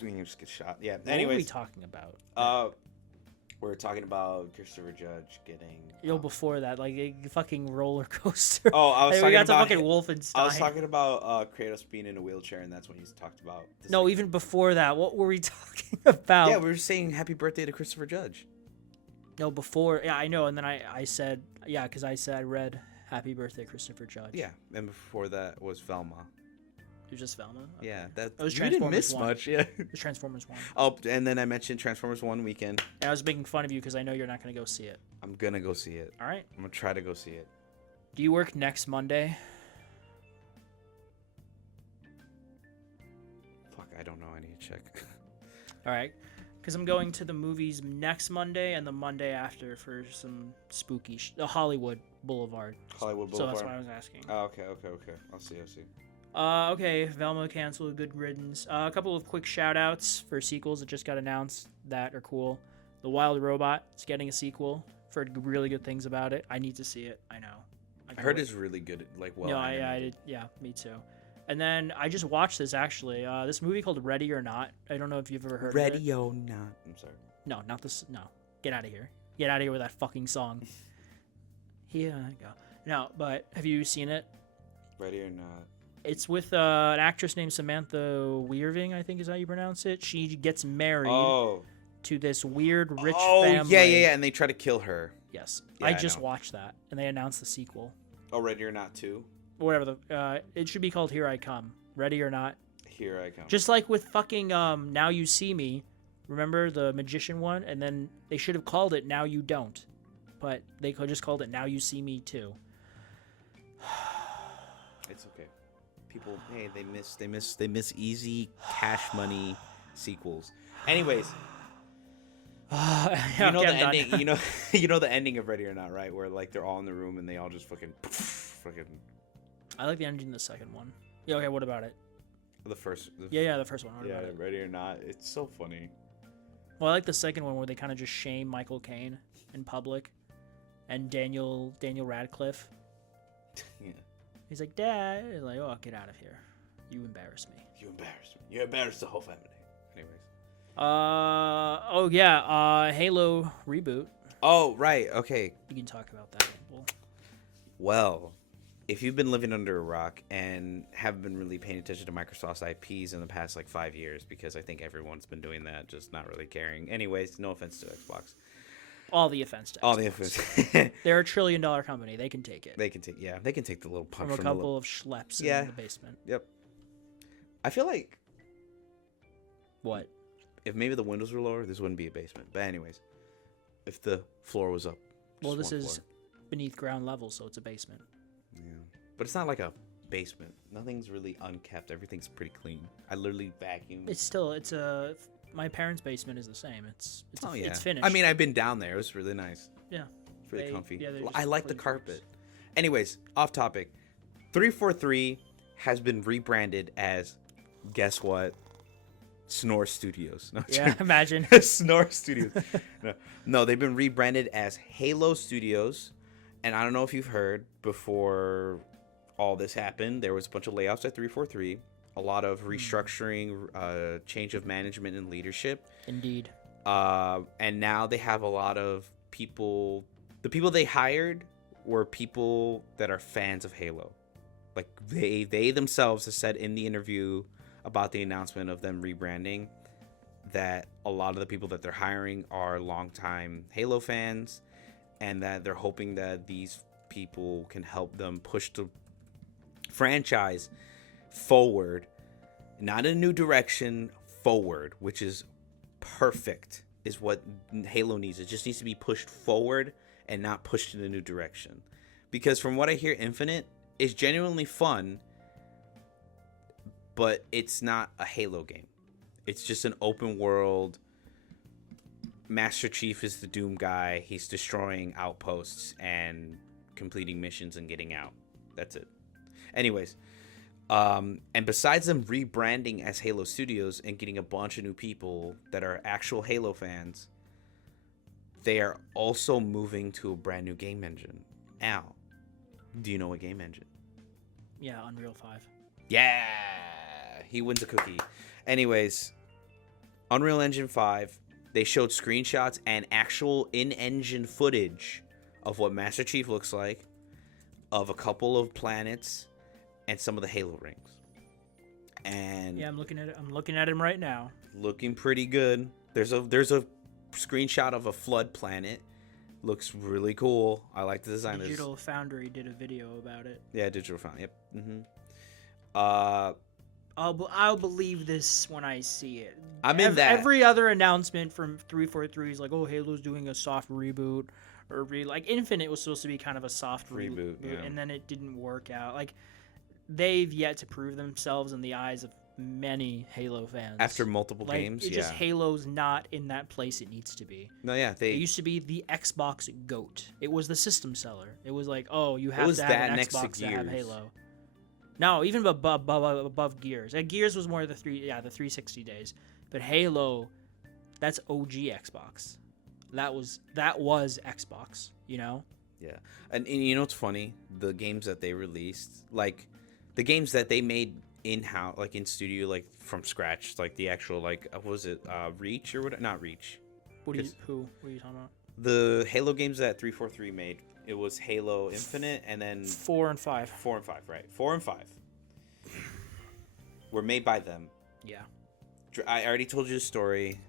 You just get shot. Yeah. What were we Anyways, talking about? we're talking about Christopher Judge getting. Before that, like a fucking roller coaster. Oh, I was Hey, talking we got about to fucking Wolfenstein. I was talking about Kratos being in a wheelchair, and that's when you talked about. No, even before that, what were we talking about? Yeah, we were saying happy birthday to Christopher Judge. No, before. Yeah, I know. And then I said, yeah, because I said I read Happy Birthday, Christopher Judge. Yeah, and before that was Velma. It was just Velma? Okay. Yeah, that It was you didn't miss 1. much. Yeah. It was Transformers 1. Oh, and then I mentioned Transformers 1 weekend. And I was making fun of you because I know you're not going to go see it. I'm gonna go see it. All right. I'm gonna try to go see it. Do you work next Monday? Fuck, I don't know. I need to check. All right. Because I'm going to the movies next Monday and the Monday after for some spooky Hollywood Boulevard. Hollywood So Boulevard. that's why I was asking. Oh, okay. I'll see. Okay, Velma canceled. Good riddance. A couple of quick shout outs for sequels that just got announced that are cool. The Wild Robot is getting a sequel. I've heard really good things about it. I need to see it. I know. I heard it's really good. Like, well. No, I did. Yeah, me too. And then I just watched this actually. This movie called Ready or Not. I don't know if you've ever heard of it. Ready or Not. I'm sorry. No, not this. No, get out of here. Get out of here with that fucking song. Here I go. No, but have you seen it? Ready or Not. It's with an actress named Samantha Weaving, I think is how you pronounce it. She gets married to this weird rich family. Oh, yeah, and they try to kill her. Yes. Yeah, I I just know. watched that, and they announced the sequel. Oh, Ready or Not 2? Or whatever. It should be called Here I Come. Ready or Not. Here I Come. Just like with fucking Now You See Me. Remember the magician one? And then they should have called it Now You Don't. But they could just called it Now You See Me Too. It's okay. People, hey, they miss easy cash money sequels. Anyways, you know the ending. You know the ending of Ready or Not, right? Where like they're all in the room and they all just fucking. I like the ending of the second one. Yeah. Okay. What about it? The first. Yeah. The first one. What Yeah, about it? Ready or Not. It's so funny. Well, I like the second one where they kind of just shame Michael Caine in public, and Daniel Radcliffe. Yeah. He's like, Dad. He's like, oh, get out of here. You embarrass me. You embarrassed me. You embarrassed the whole family. Anyways. Oh yeah. Halo reboot. Oh right. Okay. You can talk about that. Well, if you've been living under a rock and haven't been really paying attention to Microsoft's IPs in the past like 5 years, because I think everyone's been doing that, just not really caring. Anyways, no offense to Xbox. All the offense to Xbox. All the offense. They're a $1 trillion company. They can take it. They can take the little punch from a from couple of schleps in the basement. Yep. I feel like What? if maybe the windows were lower, this wouldn't be a basement. But anyways, if the floor was up. Well, just this one is beneath ground level, so it's a basement. floor. Yeah. But it's not like a basement. Nothing's really unkept. Everything's pretty clean. I literally vacuum. My parents' basement is the same. It's finished. I mean, I've been down there. It was really nice. Yeah. It's really comfy. yeah, I like the completely carpet. Anyways, off topic. 343 has been rebranded as, guess what? Snore Studios. No, Yeah, imagine. Snore Studios. No, they've been rebranded as Halo Studios. And I don't know if you've heard, before all this happened, there was a bunch of layoffs at 343. A lot of restructuring, change of management and leadership. Indeed. And now they have a lot of people. The people they hired were people that are fans of Halo. Like they themselves have said in the interview about the announcement of them rebranding that a lot of the people that they're hiring are longtime Halo fans, and that they're hoping that these people can help them push the franchise forward, not in a new direction, forward, which is perfect, is what Halo needs. It just needs to be pushed forward and not pushed in a new direction. Because from what I hear, Infinite is genuinely fun, but it's not a Halo game. It's just an open world. Master Chief is the Doom guy. He's destroying outposts and completing missions and getting out. That's it. Anyways, and besides them rebranding as Halo Studios and getting a bunch of new people that are actual Halo fans, they are also moving to a brand new game engine. Al, do you know what game engine? Yeah, Unreal 5. Yeah, he wins a cookie. Anyways, Unreal Engine 5, they showed screenshots and actual in-engine footage of what Master Chief looks like, of a couple of planets, and some of the Halo rings. And yeah, I'm looking at it. I'm looking at him right now. Looking pretty good. There's a screenshot of a flood planet. Looks really cool. I like the design. Digital Foundry did a video about it. Yeah, Digital Foundry. Yep. I'll believe this when I see it. I'm in that. Every other announcement from 343 is like, oh, Halo's doing a soft reboot, or like Infinite was supposed to be kind of a soft reboot, yeah. and then it didn't work out. Like, they've yet to prove themselves in the eyes of many Halo fans. After multiple games, it's just Halo's not in that place it needs to be. No, yeah, It used to be the Xbox GOAT. It was the system seller. It was like, oh, you have to have an Xbox to have Halo. No, even above Gears. Gears was more the 360 days. But Halo, that's OG Xbox. That was Xbox, you know? Yeah. And you know what's funny? The games that they released, like the games that they made in-house, like in studio, like from scratch, like the actual, like, what was it, Reach or what? Not Reach. What are you talking about? The Halo games that 343 made. It was Halo Infinite and then 4 and 5. 4 and 5, right? 4 and 5 were made by them. Yeah. I already told you the story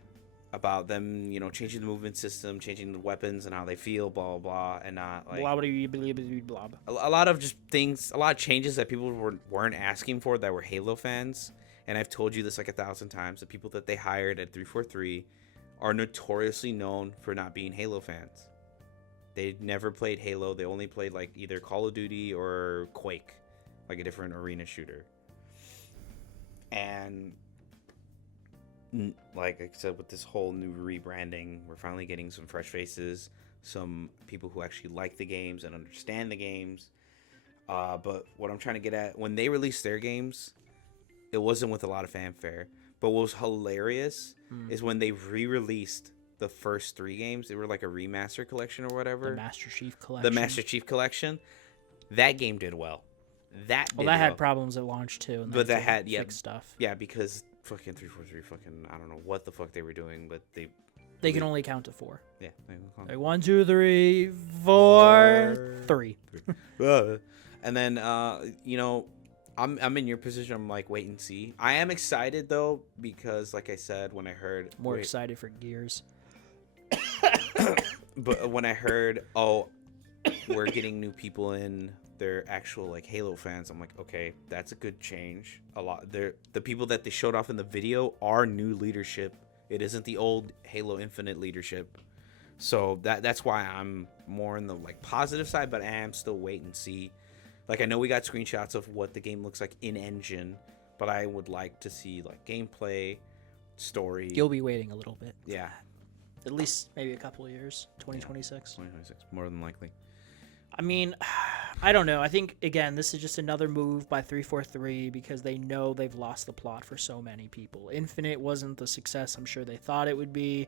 about them, you know, changing the movement system, changing the weapons and how they feel, blah, blah, blah, and not like... Blah, blah, blah. A lot of just things, a lot of changes that people weren't asking for that were Halo fans. And I've told you this like 1,000 times. The people that they hired at 343 are notoriously known for not being Halo fans. They never played Halo. They only played like either Call of Duty or Quake, like a different arena shooter. And like I said, with this whole new rebranding, we're finally getting some fresh faces, some people who actually like the games and understand the games. But what I'm trying to get at, when they released their games, it wasn't with a lot of fanfare. But what was hilarious is when they re-released the first 3 games. They were like a remaster collection or whatever. The Master Chief Collection. That game did well. That had problems at launch too. But that had fixed stuff. Yeah, because fucking 343 I don't know what the fuck they were doing, but they can only count to 4. Yeah. Like 1, 2, 3, 4, 3. And then you know, I'm in your position. I'm like, wait and see. I am excited though, because like I said, when I heard excited for Gears. But when I heard, oh, we're getting new people in, they're actual like Halo fans, I'm like, okay, that's a good change. The people that they showed off in the video are new leadership. It isn't the old Halo Infinite leadership. So that's why I'm more in the like positive side, but I am still wait and see. Like, I know we got screenshots of what the game looks like in engine, but I would like to see like gameplay, story. You'll be waiting a little bit. Yeah. At least maybe a couple of years. 2026. 2026, more than likely. I mean, I don't know. I think, again, this is just another move by 343 because they know they've lost the plot for so many people. Infinite wasn't the success I'm sure they thought it would be.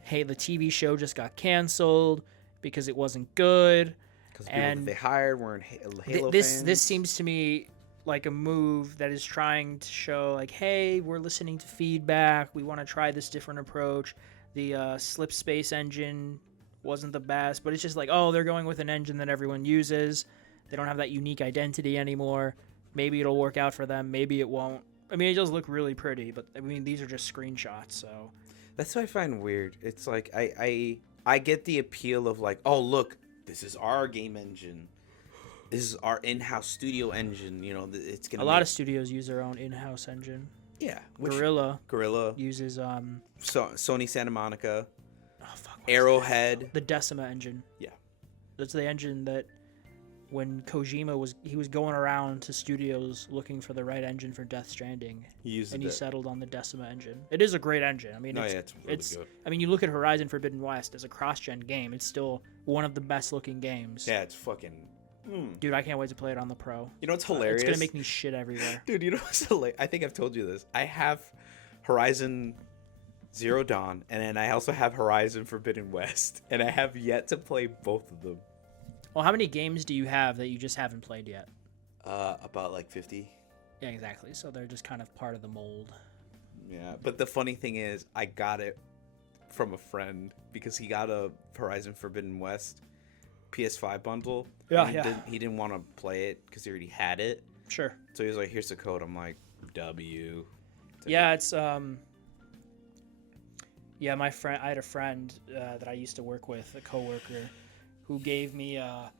Hey, the TV show just got canceled because it wasn't good. Because people that they hired weren't Halo fans. This seems to me like a move that is trying to show, like, hey, we're listening to feedback. We want to try this different approach. The Slip Space engine wasn't the best, but it's just like, oh, they're going with an engine that everyone uses. They don't have that unique identity anymore. Maybe it'll work out for them. Maybe it won't. I mean, it does look really pretty, but I mean, these are just screenshots, so. That's what I find weird. It's like, I get the appeal of like, oh, look, this is our game engine. This is our in-house studio engine. You know, it's gonna. A lot of studios use their own in-house engine. Yeah. Gorilla uses Sony Santa Monica. Oh fuck. Arrowhead. The Decima engine. Yeah. That's the engine that when Kojima was going around to studios looking for the right engine for Death Stranding. He settled on the Decima engine. It is a great engine. I mean, it's really good. I mean, you look at Horizon Forbidden West as a cross-gen game. It's still one of the best looking games. Yeah, it's fucking. Dude, I can't wait to play it on the Pro. You know what's hilarious? It's gonna make me shit everywhere. Dude, you know what's hilarious? I think I've told you this. I have Horizon Zero Dawn, and then I also have Horizon Forbidden West, and I have yet to play both of them. Well, how many games do you have that you just haven't played yet? About like 50. Yeah, exactly. So they're just kind of part of the mold. Yeah, but the funny thing is, I got it from a friend because he got a Horizon Forbidden West PS5 bundle. Yeah, He didn't want to play it because he already had it. Sure. So he was like, "Here's the code." I'm like, "W." Yeah, it's Yeah, my friend. I had a friend that I used to work with, a coworker, who gave me a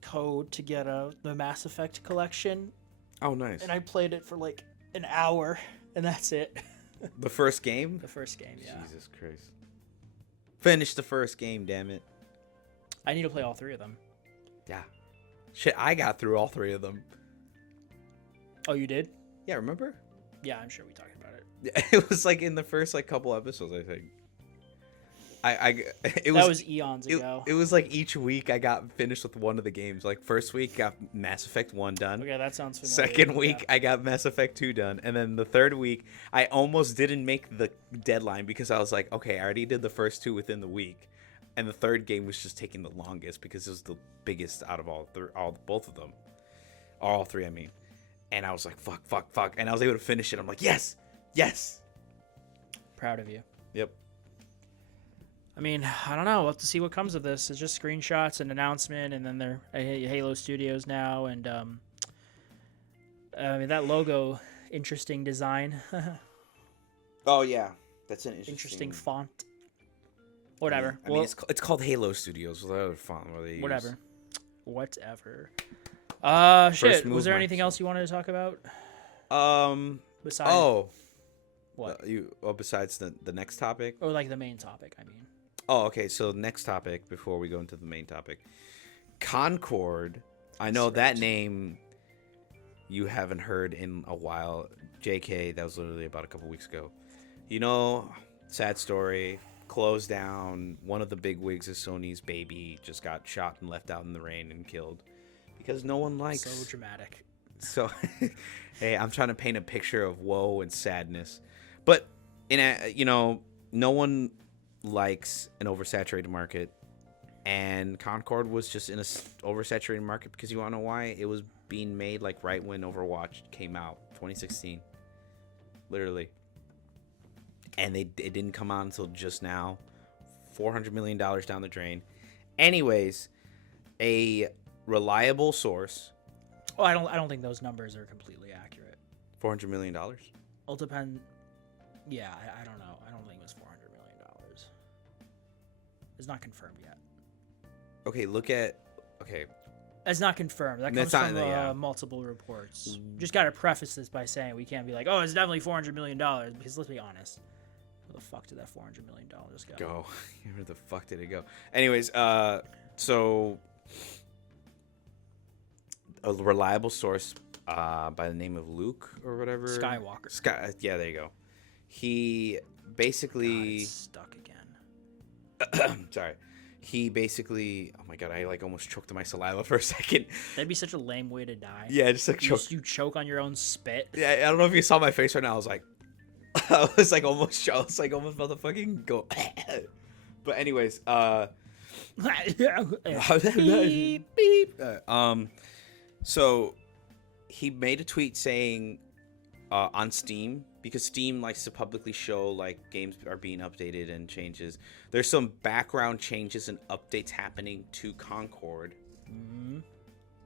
code to get the Mass Effect collection, Oh, nice. and I played it for like an hour, and that's it. The first game? The first game, yeah. Jesus Christ. Finish the first game, damn it. I need to play all three of them. Yeah. Shit, I got through all three of them. Oh, you did? Yeah, remember? Yeah, I'm sure we talked about it. Yeah, it was like in the first like couple episodes, I think. It That was eons ago. It was like each week I got finished with one of the games. Like first week got Mass Effect 1 done. Okay, that sounds familiar. Second week I got Mass Effect 2 done, and then the third week I almost didn't make the deadline because I was like, okay, I already did the first two within the week, and the third game was just taking the longest because it was the biggest out of both of them, all three, I mean. And I was like, fuck, and I was able to finish it. I'm like, yes. Proud of you. Yep. I mean, I don't know. We'll have to see what comes of this. It's just screenshots and announcement, and then they're Halo Studios now, and I mean that logo, interesting design. Oh yeah, that's an interesting font. Whatever. I mean, it's called Halo Studios. What other font were they use? Whatever. Shit. Was there anything else you wanted to talk about? Besides what? Besides the next topic? Or like the main topic, I mean. Oh, okay. So next topic before we go into the main topic. Concord. I know that name you haven't heard in a while. JK, that was literally about a couple weeks ago. You know, sad story. Closed down. One of the big wigs of Sony's baby just got shot and left out in the rain and killed. Because no one likes... So dramatic. So, hey, I'm trying to paint a picture of woe and sadness. But, no one likes an oversaturated market. And Concord was just in a oversaturated market because you want to know why? It was being made like right when Overwatch came out, 2016. Literally. And it didn't come out until just now. $400 million down the drain. Anyways, a reliable source. Oh, I don't think those numbers are completely accurate. $400 million? It'll depend. Yeah, I don't know. I don't think it was $400 million. It's not confirmed yet. Okay, It's not confirmed. That comes from multiple reports. Just got to preface this by saying we can't be like, oh, it's definitely $400 million. Because let's be honest. Where the fuck did that $400 million go? Where the fuck did it go? Anyways, so a reliable source by the name of Luke or whatever. Skywalker. Yeah, there you go. He basically... God, it's stuck again. Sorry. He basically... Oh my god, I like almost choked on my saliva for a second. That'd be such a lame way to die. Yeah, just like choke. You choke on your own spit. Yeah, I don't know if you saw my face right now. I was like... I was like almost about to fucking go... But anyways, Beep, beep. So he made a tweet saying on Steam, because Steam likes to publicly show like games are being updated and changes. There's some background changes and updates happening to Concord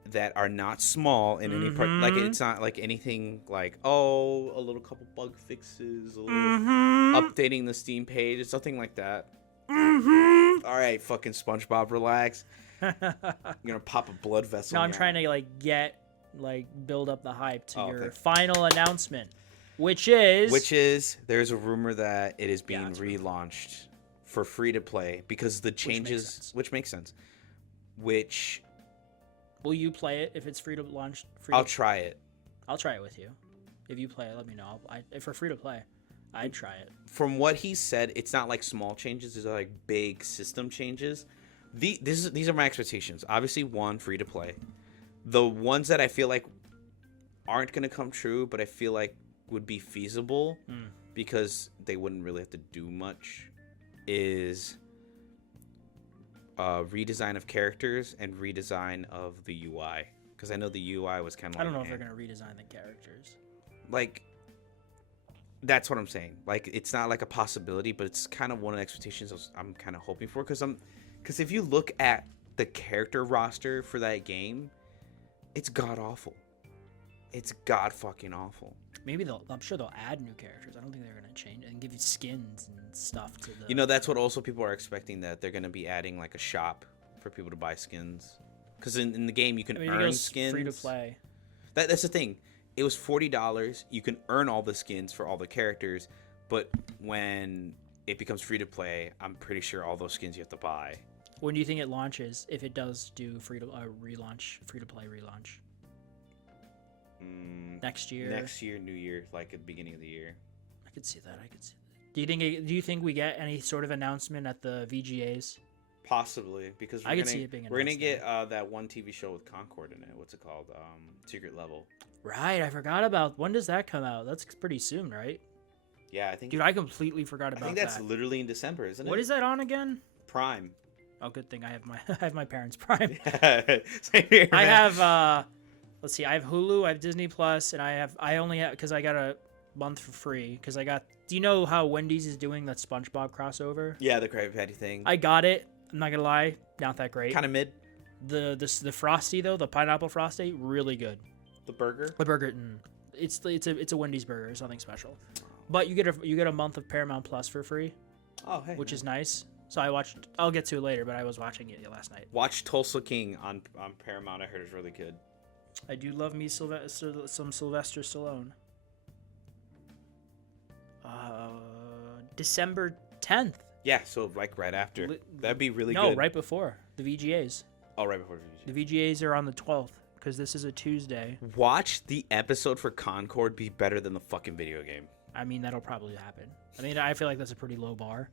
that are not small in any part. Like it's not like anything like a little couple bug fixes, a little updating the Steam page. It's nothing like that. All right, fucking SpongeBob, relax. You're gonna pop a blood vessel. No, I'm trying to build up the hype to your final announcement, which is there's a rumor that it is being relaunched for free to play because the changes, which makes sense. Which will you play it if it's free to launch? I'll try it. I'll try it with you. If you play it, let me know. If we're free to play, I'd try it. From what he said, it's not like small changes. These are like big system changes. These are my expectations. Obviously, one, free to play. The ones that I feel like aren't going to come true, but I feel like would be feasible because they wouldn't really have to do much, is redesign of characters and redesign of the UI. Because I know the UI was kind of. I don't know if they're gonna redesign the characters. Like, that's what I'm saying. Like, it's not like a possibility, but it's kind of one of the expectations I'm kind of hoping for. Because if you look at the character roster for that game, it's god awful. It's god fucking awful. Maybe I'm sure they'll add new characters. I don't think they're gonna change and give you skins and stuff to the. You know, that's what also people are expecting, that they're gonna be adding like a shop for people to buy skins. Because in the game you can earn skins. Free to play. That's the thing. It was $40. You can earn all the skins for all the characters, but when it becomes free to play, I'm pretty sure all those skins you have to buy. When do you think it launches? If it does do free to play relaunch. Next year. Next year, New Year, like at the beginning of the year. I could see that. Do you think we get any sort of announcement at the VGAs? Possibly, because I could see it being we're gonna announced get that one TV show with Concord in it. What's it called? Secret Level. Right, I forgot about. When does that come out? That's pretty soon, right? Yeah, I think. Dude, I completely forgot about that. I think that's literally in December, isn't it? What is that on again? Prime. Oh, good thing I have my parents' Prime. Same here, I man. have let's see, I have Hulu, I have Disney Plus, and I only have, because I got a month for free, because I got. Do you know how Wendy's is doing that SpongeBob crossover? Yeah, the Krabby Patty thing. I got it. I'm not gonna lie, not that great. Kind of mid. The Frosty though, the pineapple Frosty, really good. The burger. The burger, it's a Wendy's burger. It's nothing special, but you get a month of Paramount Plus for free. Oh, hey. Which is nice. So I watched. I'll get to it later, but I was watching it last night. Watch Tulsa King on Paramount. I heard it's really good. I do love me some Sylvester Stallone. December 10th. Yeah, so like right after. That'd be really good. No, right before the VGAs. Oh, right before the VGAs. The VGAs are on the 12th because this is a Tuesday. Watch the episode for Concord be better than the fucking video game. I mean, that'll probably happen. I mean, I feel like that's a pretty low bar.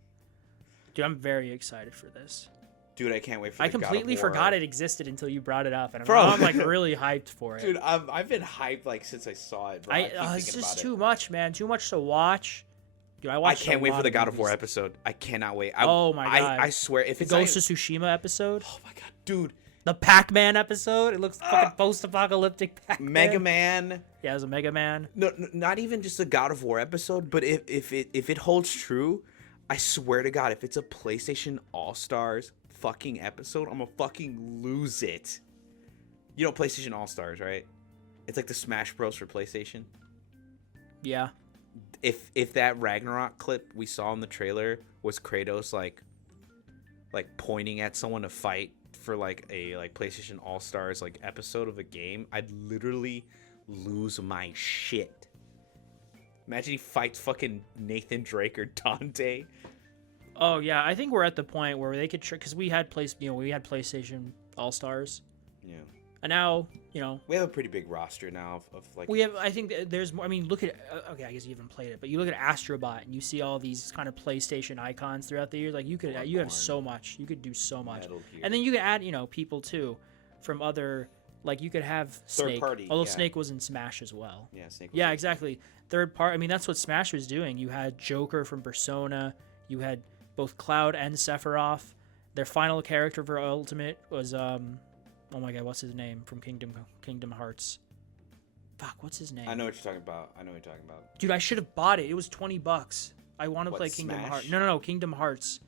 Dude, I'm very excited for this. Dude, I can't wait for I completely God of War. forgot it existed until you brought it up, and Bro. I'm like really hyped for it. Dude, I've been hyped like since I saw it. Bro. It's just too much, man. Too much to watch. Dude, I can't wait for the God of War episode. I cannot wait. Oh my god! I swear, if it's Ghost of Tsushima episode. Oh my god, dude! The Pac-Man episode. It looks fucking post-apocalyptic. Pac-Man. Mega Man. Yeah, it was a Mega Man. No, not even just the God of War episode, but if it holds true, I swear to God, if it's a PlayStation All Stars fucking episode, I'm gonna fucking lose it. You know PlayStation All Stars, right? It's like the Smash Bros for PlayStation. Yeah. If that Ragnarok clip we saw in the trailer was Kratos like pointing at someone to fight for like a PlayStation All Stars like episode of a game, I'd literally lose my shit. Imagine he fights fucking Nathan Drake or Dante. Oh yeah, I think we're at the point where they could because we had PlayStation All Stars. Yeah. And now, we have a pretty big roster now of like. We have. I think there's more. I mean, look at. Okay, I guess you haven't played it, but you look at Astrobot and you see all these kind of PlayStation icons throughout the years. Like you have so much. You could do so much. And then you could add, people too, from other. Like you could have Snake. Third party. Although yeah. Snake was in Smash as well. Yeah, Snake. Yeah, exactly. Third part. I mean, that's what Smash was doing. You had Joker from Persona. You had both Cloud and Sephiroth. Their final character for Ultimate was oh my god, what's his name from Kingdom Hearts? Fuck, what's his name? I know what you're talking about. Dude, I should have bought it. It was $20. I want to play Kingdom Smash? Hearts. No, Kingdom Hearts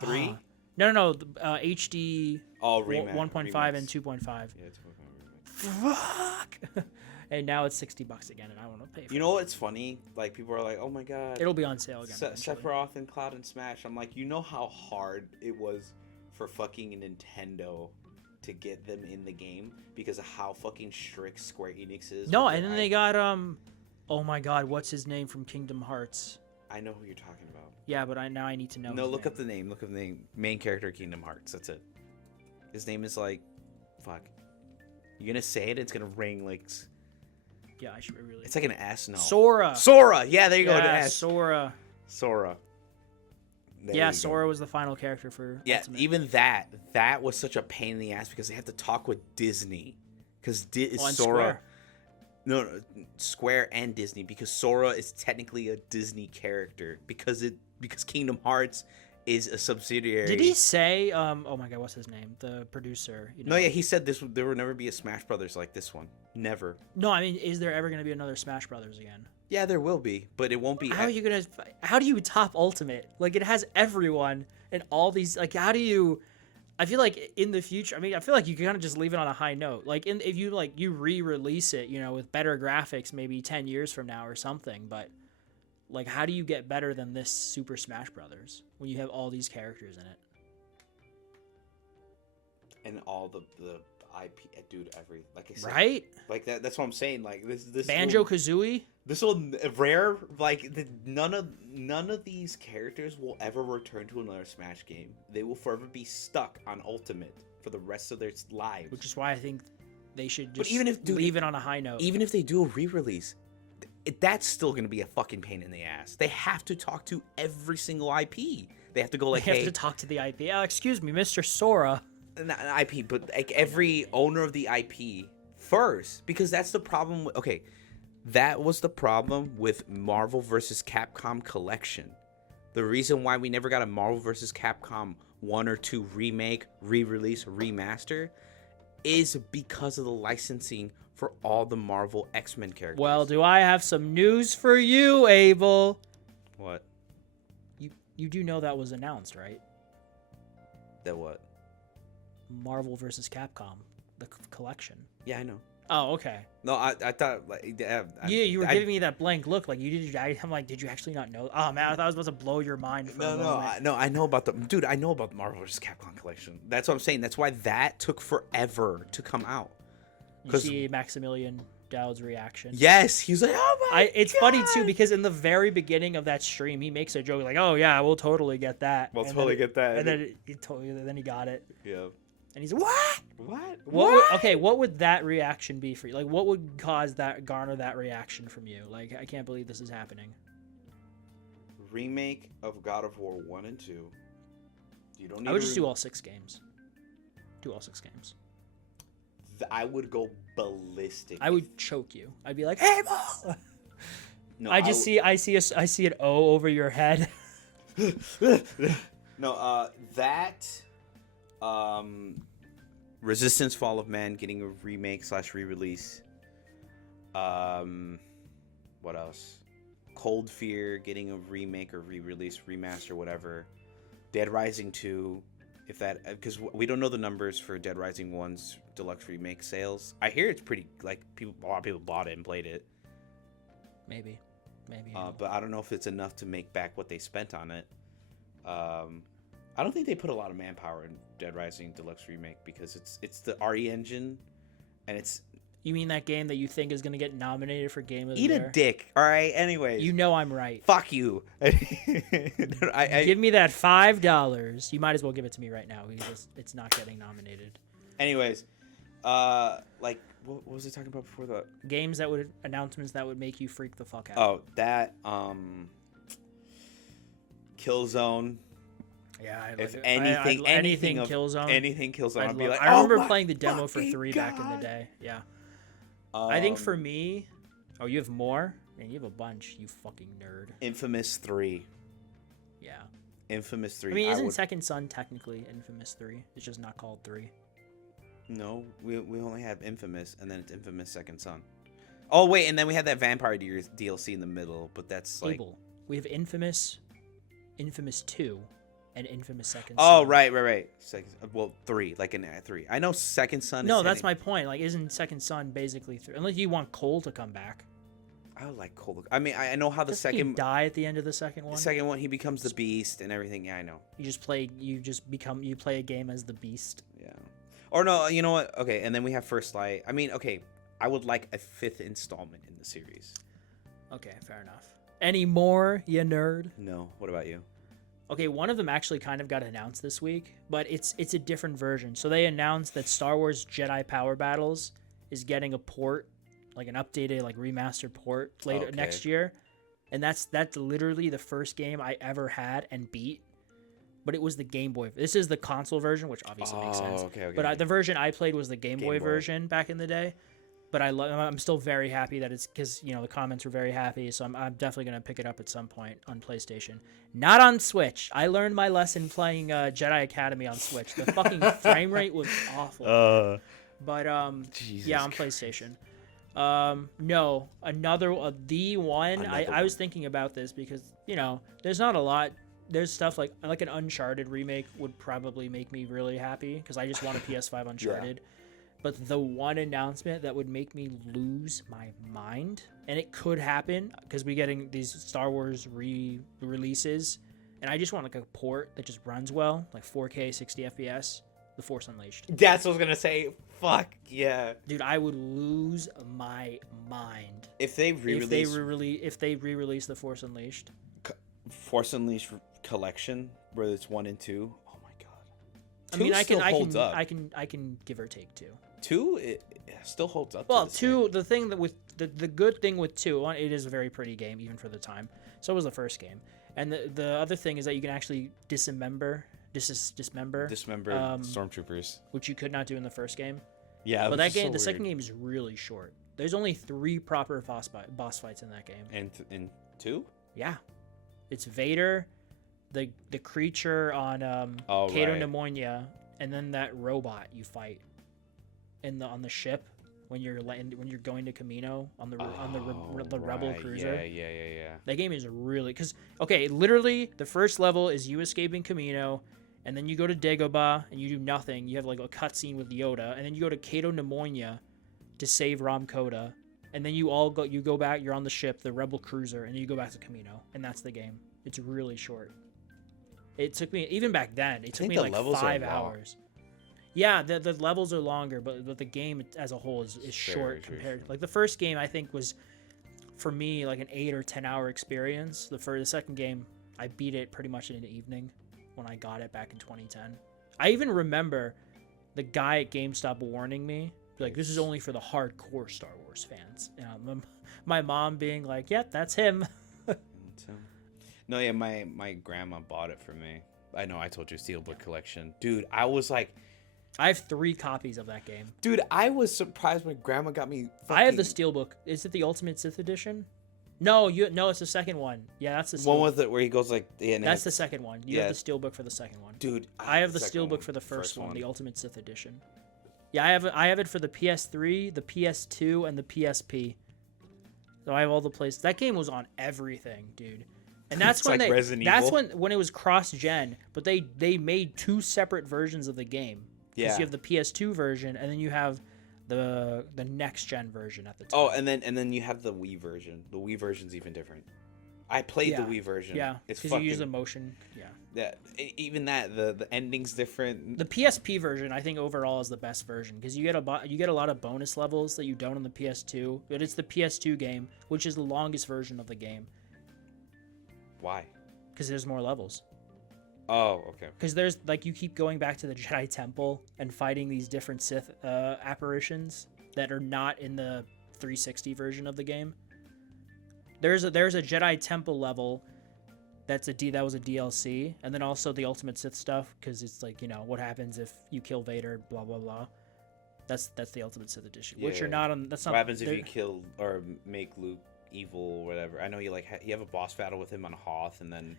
3? No. HD. Oh, 1.5 and 2.5. Yeah, 2.5. Fuck. And now it's $60 again, and I want to pay for it. You know what's funny? Like people are like, "Oh my god, it'll be on sale again." Sephiroth and Cloud and Smash." I'm like, you know how hard it was for fucking Nintendo to get them in the game because of how fucking strict Square Enix is. No, and then they got oh my god, what's his name from Kingdom Hearts? I know who you're talking about. Yeah, but now I need to know. No, his look name. up the name. Look up the name. Main character of Kingdom Hearts. That's it. His name is like, fuck. You're gonna say it. It's gonna ring like. Yeah, I should be really. It's like an S. No. Sora. Sora. Yeah, there you go. Yeah, S. Sora. There Sora was the final character for. Yeah, Ultimate. even that was such a pain in the ass because they had to talk with Disney, because Sora. Square. No, Square and Disney, because Sora is technically a Disney character because Kingdom Hearts is a subsidiary. Did he say? Oh my God, what's his name? The producer. No, yeah, he said there will never be a Smash Brothers like this one. Never. No, I mean, is there ever going to be another Smash Brothers again? Yeah, there will be, but it won't be. How are you gonna? How do you top Ultimate? Like, it has everyone and all these. Like, how do you? I feel like in the future, I mean, I feel like you can kind of just leave it on a high note. Like, if you re-release it, with better graphics, maybe 10 years from now or something. But like, how do you get better than this Super Smash Brothers when you have all these characters in it? And all the IP, dude, like I said, Right? Like that's what I'm saying. Like this Banjo-Kazooie. This will rare. Like none of these characters will ever return to another Smash game. They will forever be stuck on Ultimate for the rest of their lives. Which is why I think they should just dude, leave it on a high note. Even if they do a re-release, that's still gonna be a fucking pain in the ass. They have to talk to every single IP. They have to go like, they have to talk to the IP. Excuse me, Mr. Sora. Not an IP, but like every owner of the IP first, because that's the problem. Okay, that was the problem with Marvel vs. Capcom Collection. The reason why we never got a Marvel vs. Capcom 1 or 2 remake, re-release, remaster is because of the licensing for all the Marvel X-Men characters. Well, do I have some news for you, Abel? What? You do know that was announced, right? That what? Marvel vs. Capcom, the collection. Yeah, I know. Oh, okay. No, I thought like you were giving me that blank look, like you did. I'm like, did you actually not know? Oh man, I thought I was supposed to blow your mind. For a moment. I know about I know about the Marvel vs. Capcom collection. That's what I'm saying. That's why that took forever to come out. You see Maximilian Dowd's reaction. Yes, he's like, oh my. It's God. funny too because in the very beginning of that stream, he makes a joke like, "Oh yeah, we'll totally get that." We'll totally get that. And then he got it. Yeah. And he's like, what? What would that reaction be for you? Like, what would garner that reaction from you? Like, I can't believe this is happening. Remake of God of War 1 and 2. You don't need I would just do all 6 games. Do all 6 games. I would go ballistic. I would choke you. I'd be like, "Hey, Mo!" No, I see an O over your head. No, Resistance Fall of Man getting a remake / re-release. What else? Cold Fear getting a remake or re-release, remaster, whatever. Dead Rising 2, if that, because we don't know the numbers for Dead Rising 1's deluxe remake sales. I hear it's pretty, like, a lot of people bought it and played it. Maybe. But I don't know if it's enough to make back what they spent on it. I don't think they put a lot of manpower in Dead Rising Deluxe Remake because it's the RE engine, and it's. You mean that game that you think is going to get nominated for Game of the Year? Eat a dick, all right? Anyways. You know I'm right. Fuck you. Give me that $5. You might as well give it to me right now because it's not getting nominated. Anyways, like, what was I talking about before that? Announcements that would make you freak the fuck out. Oh, that, Killzone. Yeah, anything Killzone. Anything Killzone. I'd be like, I remember playing the demo for 3 God. back in the day. Yeah. I think for me, you have more? Man, you have a bunch. You fucking nerd. Infamous 3. Yeah. Infamous 3. I mean, isn't Second Son technically Infamous 3? It's just not called 3. No, we only have Infamous, and then it's Infamous Second Son. Oh wait, and then we had that Vampire DLC in the middle, but that's like. We have Infamous 2. And Infamous Second Son. Oh, Son. right. 3, like in 3. I know Second Son. No, that's my point. Like, isn't Second Son basically 3? Unless you want Cole to come back. I would like Cole. I mean, I know how the Doesn't second he die at the end of the second one. The second one, he becomes the Beast and everything. Yeah, I know. You play a game as the Beast. Yeah. Or no, you know what? Okay, and then we have First Light. I mean, okay, I would like a 5th installment in the series. Okay, fair enough. Any more, you nerd? No. What about you? Okay, one of them actually kind of got announced this week, but it's a different version. So they announced that Star Wars Jedi Power Battles is getting a port, like an updated, like remastered port later next year. And that's literally the first game I ever had and beat. But it was the Game Boy. This is the console version, which obviously makes sense. Okay. But the version I played was the Game Boy version back in the day. But I'm still very happy that it's because the comments were very happy, so I'm definitely gonna pick it up at some point on PlayStation, not on Switch. I learned my lesson playing Jedi Academy on Switch. The fucking frame rate was awful. But Jesus yeah, on Christ. PlayStation. No, the one. I was thinking about this because there's not a lot. There's stuff like an Uncharted remake would probably make me really happy because I just want a PS5 Uncharted. Yeah. But the one announcement that would make me lose my mind, and it could happen because we're getting these Star Wars re-releases, and I just want like a port that just runs well, like 4K 60 FPS, The Force Unleashed. That's what I was gonna say. Fuck yeah, dude, I would lose my mind if they re-release The Force Unleashed. Force Unleashed collection where it's 1 and 2. Oh my god. I mean, I can give or take 2. 2 it still holds up. Well, 2. The thing that with the good thing with 2, it is a very pretty game even for the time. So was the first game, and the other thing is that you can actually dismember stormtroopers, which you could not do in the first game. Yeah, but that game, the second game is really short. There's only 3 proper boss fights in that game. And in 2? Yeah, it's Vader, the creature on Cato Nemonia, and then that robot you fight on the ship when you're going to Camino on the Rebel cruiser. Yeah. That game is really literally the first level is you escaping Camino, and then you go to Dagobah and you do nothing. You have like a cutscene with Yoda, and then you go to Cato Nemonia to save Ram Koda, and then you go back. You're on the ship, the Rebel cruiser, and then you go back to Camino, and that's the game. It's really short. It took me even back then. It took me like 5 hours. Yeah, the levels are longer, but the game as a whole is short compared. Like the first game, I think was for me like an 8 or 10 hour experience. The second game, I beat it pretty much in an evening when I got it back in 2010. I even remember the guy at GameStop warning me, like, this is only for the hardcore Star Wars fans. My mom being like, "Yep, that's him." No, yeah, my grandma bought it for me. I know I told you Steelbook collection, dude. I was like, I have 3 copies of that game. Dude, I was surprised my grandma got me. I have the Steelbook. Is it the Ultimate Sith Edition? No, it's the second one. Yeah, that's the Steelbook. One with it where he goes like. That's the second one. You have the Steelbook for the second one. Dude, I have the Steelbook for the first one, the Ultimate Sith Edition. Yeah, I have it for the PS3, the PS2, and the PSP. So I have all the places. That game was on everything, dude. And that's when when it was cross-gen, but they made 2 separate versions of the game. Yeah. You have the PS2 version, and then you have the next-gen version at the time. Oh, and then you have the Wii version. The Wii version's even different. I played the Wii version. Yeah, because you use the motion. Yeah. Even that the ending's different. The PSP version, I think overall is the best version because you get a lot of bonus levels that you don't on the PS2. But it's the PS2 game, which is the longest version of the game. Why? Because there's more levels. Oh, okay. Because there's you keep going back to the Jedi Temple and fighting these different Sith apparitions that are not in the 360 version of the game. There's a Jedi Temple level that was a DLC, and then also the Ultimate Sith stuff because it's what happens if you kill Vader, blah blah blah. That's the Ultimate Sith edition, which are not on. That's not. What happens if you kill or make Luke evil or whatever? I know you you have a boss battle with him on Hoth, and then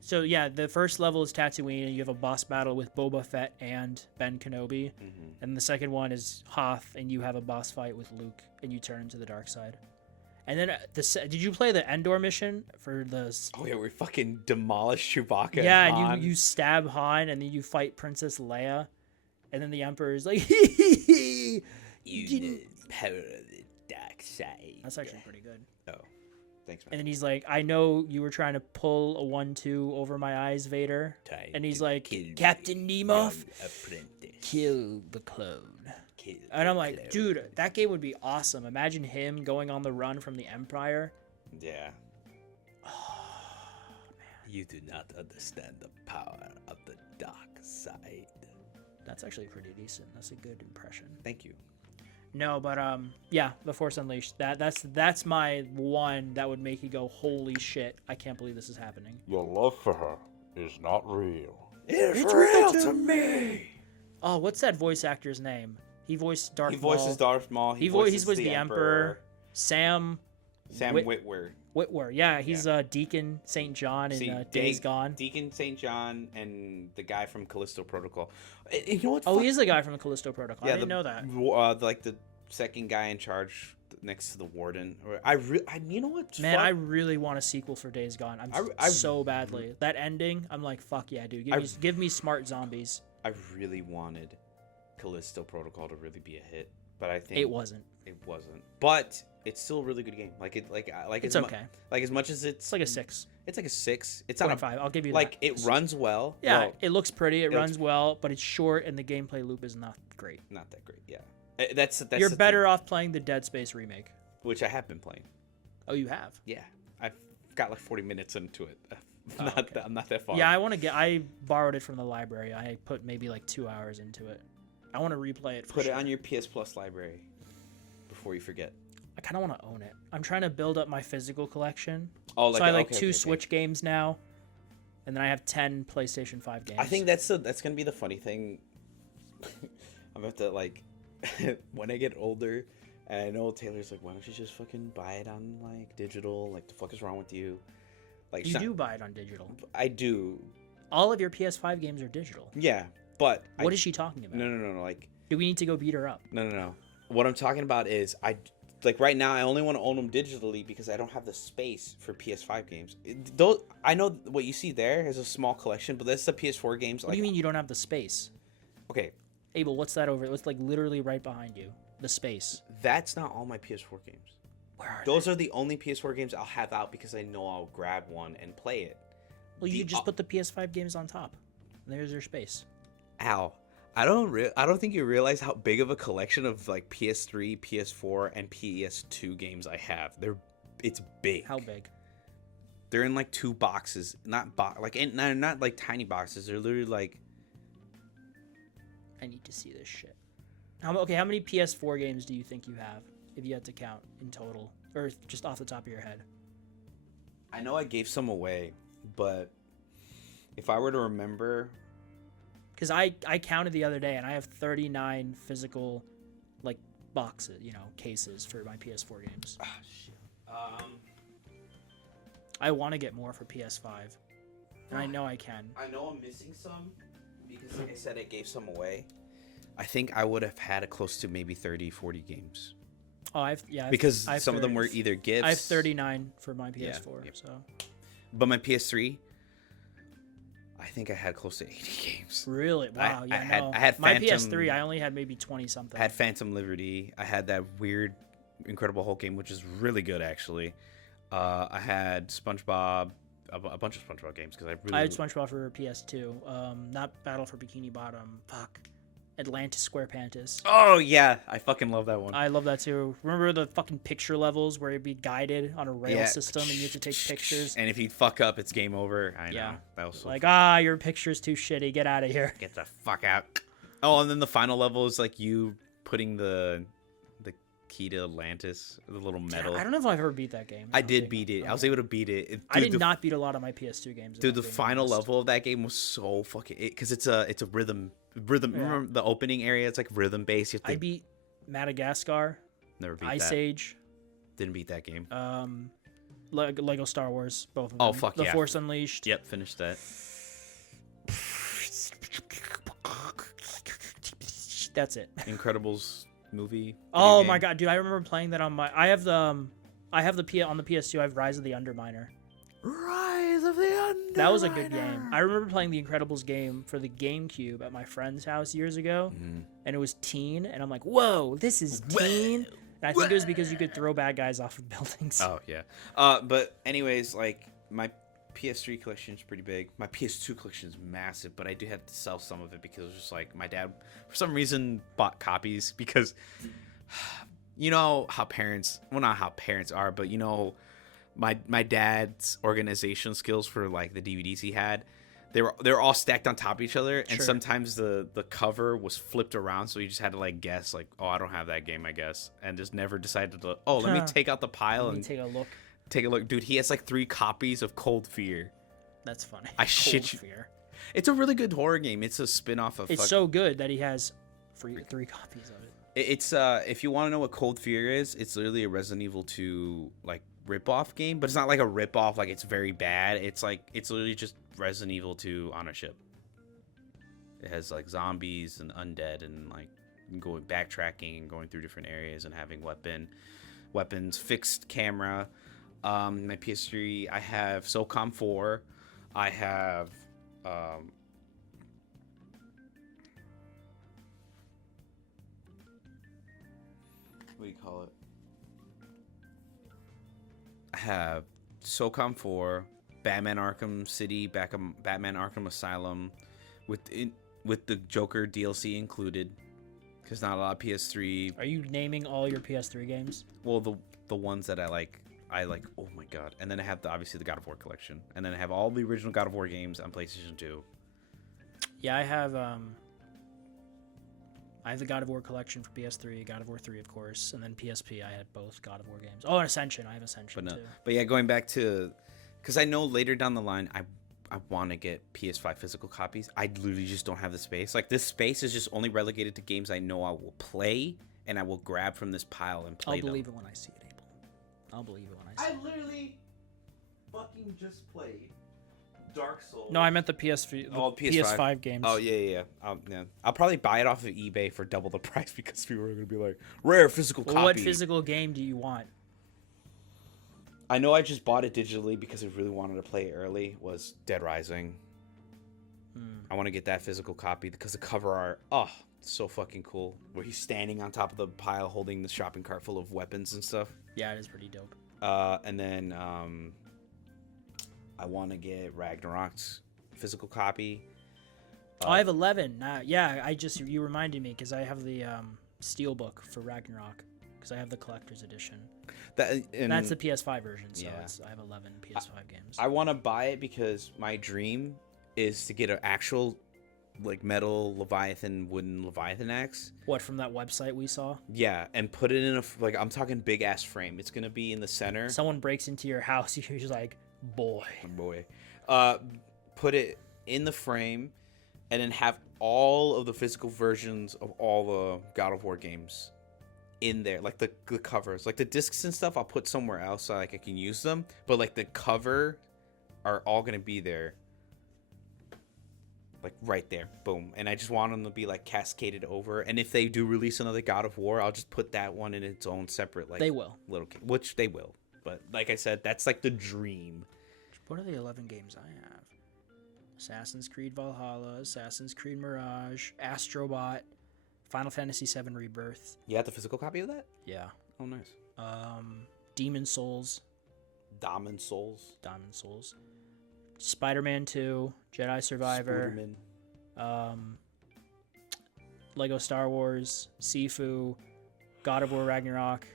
so the first level is Tatooine, and you have a boss battle with Boba Fett and Ben Kenobi, and the second one is Hoth, and you have a boss fight with Luke, and you turn to the dark side. And then did you play the Endor mission for the? Oh yeah, we fucking demolished Chewbacca. Yeah, and you stab Han, and then you fight Princess Leia, and then the Emperor is like, "You the power of the dark side." That's actually pretty good. Oh, thanks, man. And then he's like, "I know you were trying to pull a 1-2 over my eyes, Vader." And he's like, "Captain Nemoff, kill the clone." And I'm like, dude, that game would be awesome. Imagine him going on the run from the Empire. Yeah. Oh, man. You do not understand the power of the dark side. That's actually pretty decent. That's a good impression. Thank you. No, but The Force Unleashed. That's my one that would make you go, holy shit, I can't believe this is happening. Your love for her is not real. It's real to me. Oh, what's that voice actor's name? He voiced Darth He Maul. voices Darth Maul. He's voiced the Emperor. Sam Witwer. Witwer. Yeah, he's Deacon St. John in Days Gone. Deacon St. John and the guy from Callisto Protocol. You know what? Oh, he is the guy from the Callisto Protocol. Yeah, I didn't know that. Like the second guy in charge next to the warden. You know what? Man, I really want a sequel for Days Gone. I'm so badly. That ending, I'm like, fuck yeah, dude. Give me smart zombies. I really wanted Callisto Protocol to really be a hit, but I think it wasn't. It wasn't. But it's still a really good game. It's okay. Like as much as it's like a 6. It's like a 6. It's not not a 5. I'll give you like that. It runs well. Yeah, well, it looks pretty. It runs well, but it's short and the gameplay loop is not great. Not that great. Yeah. That's You're better off playing the Dead Space remake, which I have been playing. Oh, you have? Yeah, I've got like 40 minutes into it. I'm not that far. Yeah, I borrowed it from the library. I put maybe like 2 hours into it. I want to replay it. Put it on your PS Plus library before you forget. I kind of want to own it. I'm trying to build up my physical collection. Oh, so I like 2 Switch games now, and then I have 10 PlayStation 5 games. I think that's gonna be the funny thing. I'm about to like when I get older, and I know Taylor's like, why don't you just fucking buy it on like digital? Like, the fuck is wrong with you? Like, you do buy it on digital. I do. All of your PS5 games are digital. Yeah, but what is she talking about? No. Like, do we need to go beat her up? No. What I'm talking about is like right now I only want to own them digitally because I don't have the space for PS5 games. I know what you see there is a small collection, but that's the PS4 games. What do you mean you don't have the space? Okay, Abel, what's that over? It's like literally right behind you. The space. That's not all my PS4 games. Where are Those are the only PS4 games I'll have out because I know I'll grab one and play it. Well, you just put the PS5 games on top. There's your space. Ow. I don't think you realize how big of a collection of like PS3, PS4, and PS2 games I have. It's big. How big? They're in like 2 boxes, not like tiny boxes. They're literally like. I need to see this shit. How many PS4 games do you think you have, if you had to count in total, or just off the top of your head? I know I gave some away, but if I were to remember. Because I counted the other day, and I have 39 physical, like, boxes, cases for my PS4 games. Ah, shit. I want to get more for PS5, and I know I can. I know I'm missing some, because like I said, I gave some away. I think I would have had close to maybe 30, 40 games. Oh, because some of them were either gifts. I have 39 for my PS4, yeah. so. But my PS3, I think I had close to 80 games. Really? Wow. I had my Phantom, PS3. I only had maybe 20 something. I had Phantom Liberty. I had that weird Incredible Hulk game, which is really good actually. I had SpongeBob, a bunch of SpongeBob games because I had SpongeBob for PS2. Not Battle for Bikini Bottom. Fuck. Atlantis SquarePantis. Oh yeah, I fucking love that one. I love that too. Remember the fucking picture levels where it'd be guided on a rail system and you have to take pictures? And if you fuck up, it's game over. I know. Yeah. That was so like, your picture's too shitty. Get out of here. Get the fuck out. Oh, and then the final level is like you putting the key to Atlantis, the little metal. I don't know if I've ever beat that game. I did beat it. Okay. I was able to beat it. Dude, I did not beat a lot of my PS2 games. Dude, the final level of that game was so fucking because it's a rhythm. Yeah. Remember the opening area? It's like rhythm based. I beat Madagascar. Never beat Ice Age. Didn't beat that game. Lego Star Wars, both of them. Oh fuck The yeah. Force Unleashed. Yep, finished that. That's it. Incredibles movie. Oh my god, dude! I remember playing that on my. I have the on the PS2. I have Rise of the Underminer. Rise of the Underminer. That was a good game. I remember playing the Incredibles game for the GameCube at my friend's house years ago, and it was teen, and I'm like, whoa, this is teen. And I think it was because you could throw bad guys off of buildings. Oh yeah. But anyways, like my PS3 collection is pretty big. My PS2 collection is massive, but I do have to sell some of it because it was just like my dad, for some reason, bought copies because you know how parents, well, not how parents are, but you know, my dad's organization skills for like the DVDs he had, they were all stacked on top of each other, and sometimes the cover was flipped around, so you just had to like guess like, oh, I don't have that game, I guess, and just never decided to. Oh, let me take out the pile and take a look. Take a look, dude. He has like 3 copies of Cold Fear. That's funny. I shit you. Fear. It's a really good horror game. It's a spin-off of. It's so good that he has 3 copies of it. It's if you want to know what Cold Fear is, it's literally a Resident Evil 2 like rip-off game, but it's not like a rip-off like it's very bad. It's literally just Resident Evil 2 on a ship. It has like zombies and undead and like going backtracking and going through different areas and having weapons, fixed camera. My PS3, I have SOCOM 4. I have what do you call it? I have SOCOM 4, Batman Arkham City, Batman Arkham Asylum, with the Joker DLC included, because not a lot of PS3. Are you naming all your PS3 games? Well, the ones that I like. Oh my god! And then I have obviously the God of War collection, and then I have all the original God of War games on PlayStation 2. Yeah, I have the God of War collection for PS3, God of War 3, of course, and then PSP. I had both God of War games. Oh, and Ascension. I have Ascension too. But yeah, going back to, because I know later down the line, I want to get PS5 physical copies. I literally just don't have the space. Like, this space is just only relegated to games I know I will play, and I will grab from this pile and play them. I'll believe it when I see it, Abel. I'll believe it when I see it. I literally fucking just played Dark Souls. No, I meant the PS5 games. Oh, yeah. I'll probably buy it off of eBay for double the price because people are going to be like, rare physical copy. What physical game do you want? I know I just bought it digitally because I really wanted to play it early, was Dead Rising. I want to get that physical copy because the cover art, so fucking cool. Where he's standing on top of the pile holding the shopping cart full of weapons and stuff. Yeah, it is pretty dope. And then I want to get Ragnarok's physical copy. I have 11. You reminded me because I have the Steelbook for Ragnarok because I have the collector's edition. That's the PS5 version, so I have 11 PS5 games. I want to buy it because my dream is to get an actual like metal wooden Leviathan axe. What, from that website we saw? Yeah, and put it in I'm talking big ass frame. It's gonna be in the center. Someone breaks into your house, you're just like, boy. Put it in the frame, and then have all of the physical versions of all the God of War games in there, like the covers, like the discs and stuff. I'll put somewhere else so like I can use them, but like the cover are all gonna be there. Like right there, boom. And I just want them to be like cascaded over. And if they do release another God of War, I'll just put that one in its own separate they will which they will. But like I said, that's like the dream. What are the 11 games I have? Assassin's Creed Valhalla, Assassin's Creed Mirage, Astrobot, Final Fantasy VII Rebirth. You have the physical copy of that? Yeah. Oh, nice. Demon's Souls. Spider-Man 2, Jedi Survivor, Lego Star Wars, Sifu, God of War Ragnarok.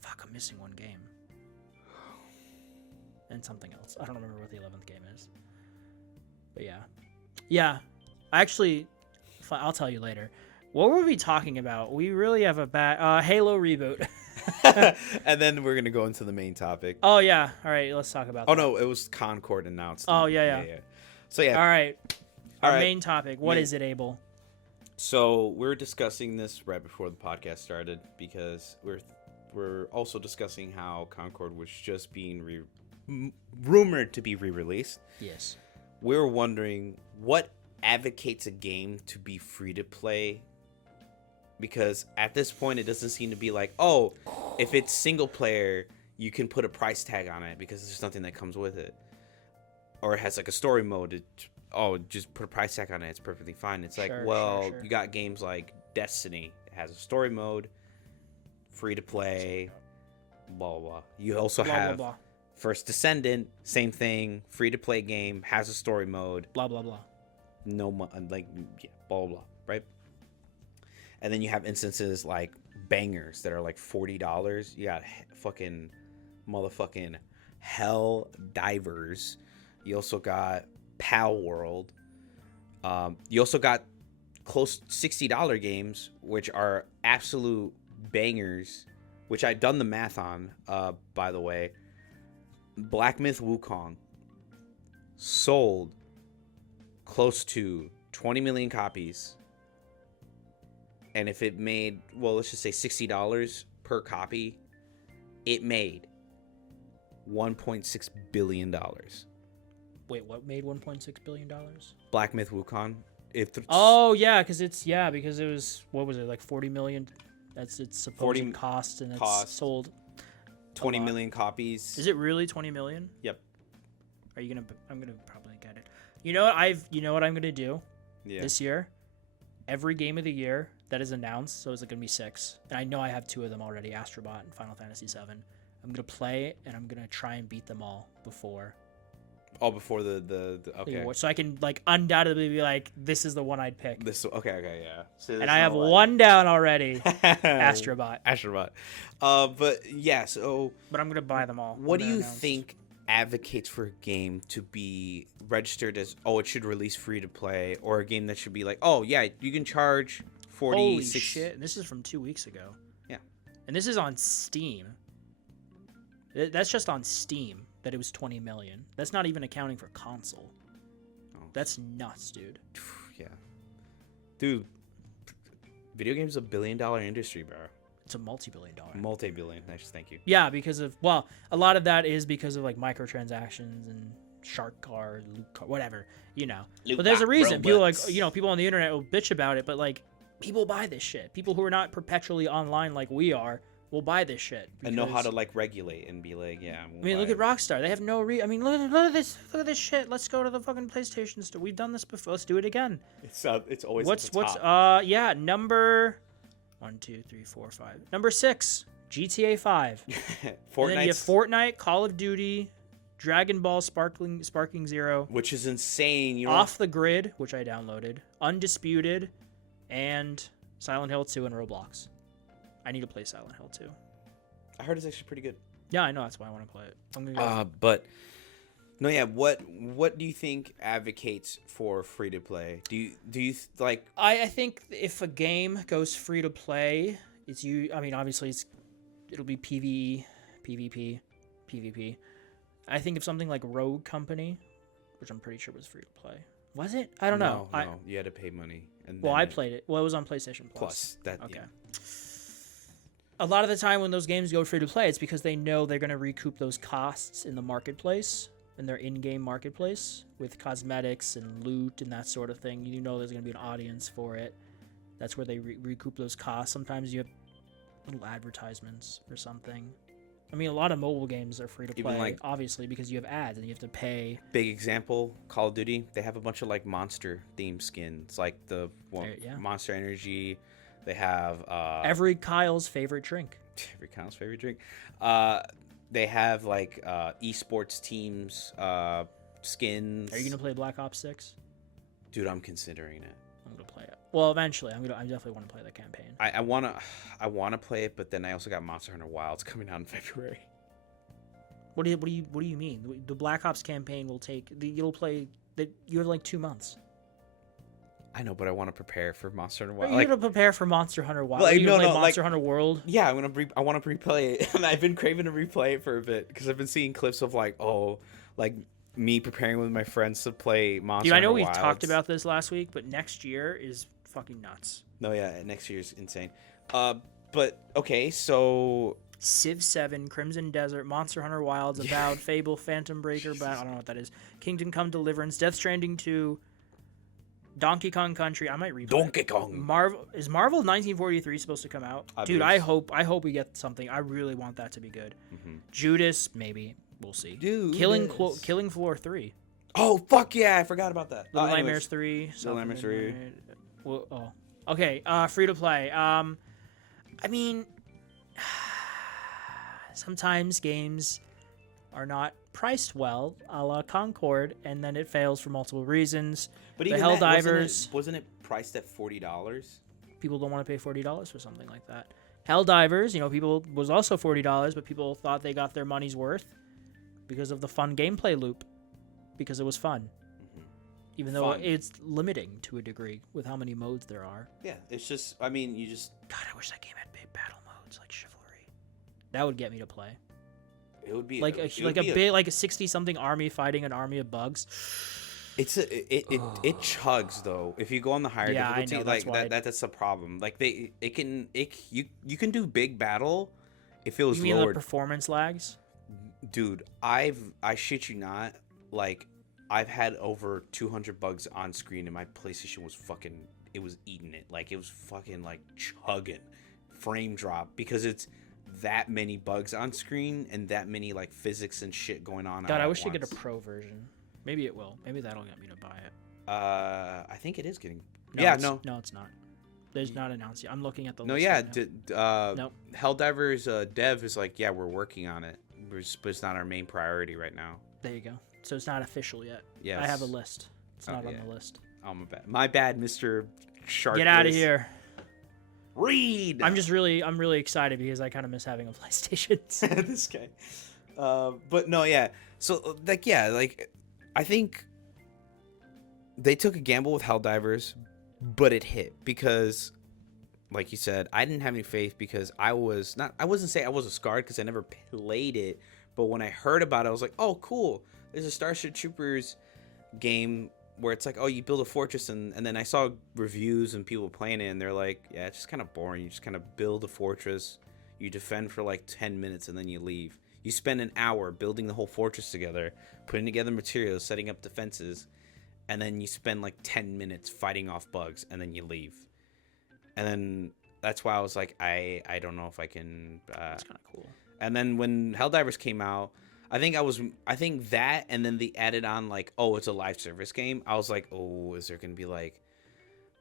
Fuck, I'm missing one game. And something else. I don't remember what the 11th game is. But yeah. Yeah. Actually, I'll tell you later. What were we talking about? We really have a bad... Halo reboot. And then we're going to go into the main topic. Oh, yeah. All right, let's talk about that. Oh, no, it was Concord announced. Oh, yeah. So, yeah. All right. Our main topic. What is it, Abel? So, we're discussing this right before the podcast started because we're also discussing how Concord was just being rumored to be re-released. Yes. We're wondering what advocates a game to be free to play, because at this point it doesn't seem to be like, oh, if it's single player you can put a price tag on it because there's something that comes with it, or it has like a story mode. Just put a price tag on it, it's perfectly fine. It's like, sure. You got games like Destiny, it has a story mode, free to play, blah blah blah. You also have First Descendant, same thing, free to play game, has a story mode, blah blah blah. No, blah blah blah, right? And then you have instances like bangers that are like $40. You got fucking motherfucking Hell Divers. You also got Pal World. You also got close $60 games, which are absolute bangers, which I've done the math on, by the way. Black Myth Wukong sold close to 20 million copies and if it made, well, let's just say $60 per copy, it made $1.6 billion. Wait, what made $1.6 billion? Black Myth Wukong. Oh yeah, because it was, what was it, like 40 million? That's its supposed 40 cost, and cost. it's sold 20 million copies. Is it really 20 million? Yep. Are you gonna? I'm gonna probably get it. You know what You know what I'm gonna do this year? Every game of the year that is announced, so it's gonna be 6, and I know I have 2 of them already: Astrobot and Final Fantasy VII. I'm gonna play and I'm gonna try and beat them all before. Oh, before the okay. So I can like undoubtedly be like, this is the one I'd pick. Okay, yeah. So and I have one down already. Astrobot. But yeah, so. But I'm gonna buy them all. What do you think advocates for a game to be registered as, oh, it should release free to play, or a game that should be like, oh yeah, you can charge 40. Holy shit! This is from 2 weeks ago. Yeah. And this is on Steam. That's just on Steam. That it was 20 million. That's not even accounting for console. Oh. That's nuts, dude. Yeah. Dude, video games is $1 billion industry, bro. It's a multi-billion-dollar. Multi-billion. Nice, thank you. Yeah, because of, well, a lot of that is because of like microtransactions and shark card, loot card, whatever, you know. But there's a reason. People like, you know, people on the internet will bitch about it, but like people buy this shit. People who are not perpetually online like we are will buy this shit and know how to like regulate and be like, yeah. I mean, look at Rockstar. They have no I mean, look at this. Look at this shit. Let's go to the fucking PlayStation store. We've done this before. Let's do it again. It's always yeah, number 1, 2, 3, 4, 5. Number 6, GTA 5. Fortnite. And then you have Fortnite, Call of Duty, Dragon Ball Sparking Zero, which is insane. You know? Off the Grid, which I downloaded, Undisputed, and Silent Hill 2 and Roblox. I need to play Silent Hill 2. I heard it's actually pretty good. Yeah, I know. That's why I want to play it. I'm gonna go but no, yeah. What do you think advocates for free to play? Do you like? I think if a game goes free to play, it's you. I mean, obviously it'll be PvE, PvP, PvP. I think if something like Rogue Company, which I'm pretty sure was free to play, was it? I don't know. No, you had to pay money. And I played it. Well, it was on PlayStation Plus. Okay. Yeah. A lot of the time when those games go free to play, it's because they know they're going to recoup those costs in the marketplace, in their in-game marketplace, with cosmetics and loot and that sort of thing. You know there's going to be an audience for it. That's where they recoup those costs. Sometimes you have little advertisements or something. I mean, a lot of mobile games are free to play, obviously, because you have ads and you have to pay. Big example, Call of Duty. They have a bunch of like monster-themed skins, like the Monster Energy. They have every Kyle's favorite drink. Every Kyle's favorite drink. They have like esports teams skins. Are you gonna play Black Ops 6? Dude, I'm considering it. I'm gonna play it. Well, eventually, I definitely want to play the campaign. I wanna play it, but then I also got Monster Hunter Wilds coming out in February. What do you mean? The Black Ops campaign will take. You'll play. You have like 2 months. I know, but I want to prepare for Monster Hunter Wilds. You're gonna prepare for Monster Hunter Wilds. Like, Monster Hunter World. Yeah, I want to replay it. And I've been craving to replay it for a bit because I've been seeing clips of like me preparing with my friends to play Monster Hunter Wilds. I know we've talked about this last week, but next year is fucking nuts. No, yeah, next year is insane. But okay, so Civ 7, Crimson Desert, Monster Hunter Wilds, Avowed, Fable, Phantom Breaker, but I don't know what that is. Kingdom Come Deliverance, Death Stranding 2. Donkey Kong Country. I might replay Donkey Kong. Is Marvel 1943 supposed to come out? Dude, I hope we get something. I really want that to be good. Mm-hmm. Judas, maybe. We'll see. Dude, Killing Floor 3. Oh fuck yeah! I forgot about that. Little Nightmares 3. Little Nightmares 3. Well, okay. Free to play. I mean, sometimes games are not priced well, a la Concord, and then it fails for multiple reasons. But the even Helldivers wasn't it priced at $40? People don't want to pay $40 for something like that. Helldivers, people was also $40, but people thought they got their money's worth because of the fun gameplay loop, because it was fun. Mm-hmm. Even though it's limiting to a degree with how many modes there are. Yeah, it's just, God, I wish that game had big battle modes like Chivalry. That would get me to play. It would be like a 60-something army fighting an army of bugs. It chugs though. If you go on the higher Yeah, I difficulty, know, that's like why. that's the problem. Like you can do big battle. It feels You mean the lowered. performance lags? Dude, I shit you not, like I've had over 200 bugs on screen and my PlayStation was fucking, it was eating it. Like it was fucking like chugging frame drop because it's that many bugs on screen and that many like physics and shit going on. God, all I at wish they get a once. pro version. Maybe it will. Maybe that'll get me to buy it. I think it is getting. No, yeah, it's, no. No, it's not. There's not announced yet. I'm looking at the No, list yeah. right now. Nope. Helldivers dev is like, yeah, we're working on it, but it's not our main priority right now. There you go. So it's not official yet. Yes. I have a list. It's not on yeah. the list. Oh, my bad, Mr. Shark. Get out of here. Read. I'm really excited because I kind of miss having a PlayStation. This guy. But no, yeah. So like, yeah, like I think they took a gamble with Helldivers, but it hit because, like you said, I didn't have any faith because I wasn't saying I wasn't scarred because I never played it, but when I heard about it, I was like, oh, cool. There's a Starship Troopers game where it's like, oh, you build a fortress, and then I saw reviews and people playing it, and they're like, yeah, it's just kind of boring. You just kind of build a fortress, you defend for like 10 minutes, and then you leave. You spend an hour building the whole fortress together, putting together materials, setting up defenses, and then you spend like 10 minutes fighting off bugs, and then you leave. And then that's why I was like, I don't know if I can. That's kind of cool. And then when Helldivers came out, I think that, and then they added on like, oh, it's a live service game. I was like, oh, is there gonna be like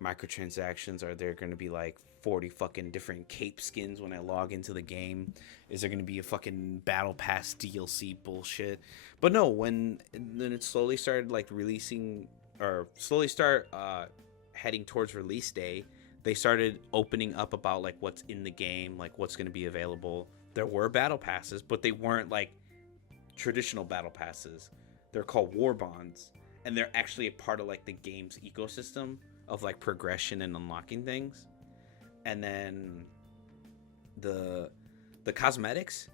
microtransactions? Are there gonna be like 40 fucking different cape skins when I log into the game? Is there gonna be a fucking battle pass DLC bullshit? But no, when then it slowly started like releasing, or slowly start heading towards release day, they started opening up about like what's in the game, like what's gonna be available. There were battle passes, but they weren't like traditional battle passes. They're called war bonds, and they're actually a part of like the game's ecosystem of like progression and unlocking things. And then the cosmetics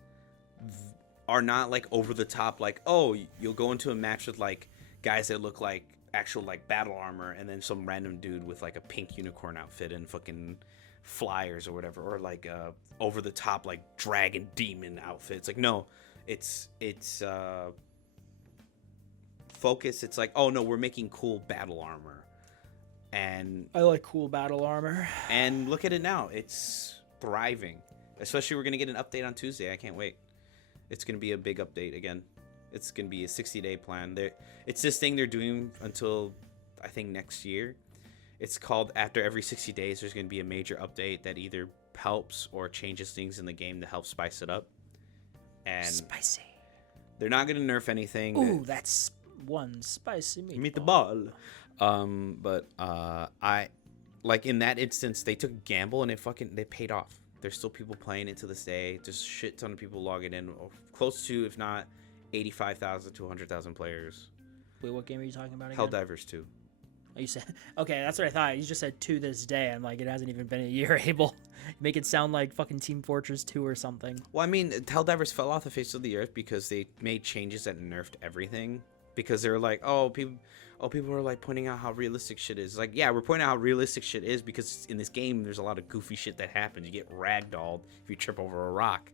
are not like over the top, like, oh, you'll go into a match with like guys that look like actual like battle armor, and then some random dude with like a pink unicorn outfit and fucking flyers or whatever, or like over the top like dragon demon outfits. Like, no, it's focus. It's like, oh no, we're making cool battle armor, and I like cool battle armor. and look at it now, it's thriving. Especially, we're gonna get an update on Tuesday. I can't wait. It's gonna be a big update again. It's gonna be a 60-day plan. It's this thing they're doing until I think next year. It's called, after every 60 days, there's gonna be a major update that either helps or changes things in the game to help spice it up. And Spicy. they're not gonna nerf anything. Ooh, that's one spicy meatball. Meet the ball. But I like in that instance, they took a gamble and they paid off. There's still people playing it to this day. There's a shit ton of people logging in, close to, if not 85,000 to 100,000 players. Wait, what game are you talking about again? Helldivers 2. Oh, you said, okay, that's what I thought. You just said to this day. I'm like, it hasn't even been a year, Abel. Make it sound like fucking Team Fortress 2 or something. Well, I mean, Helldivers fell off the face of the earth because they made changes that nerfed everything. Because they were like, people are like pointing out how realistic shit is. Like, yeah, we're pointing out how realistic shit is because in this game there's a lot of goofy shit that happens. You get ragdolled if you trip over a rock,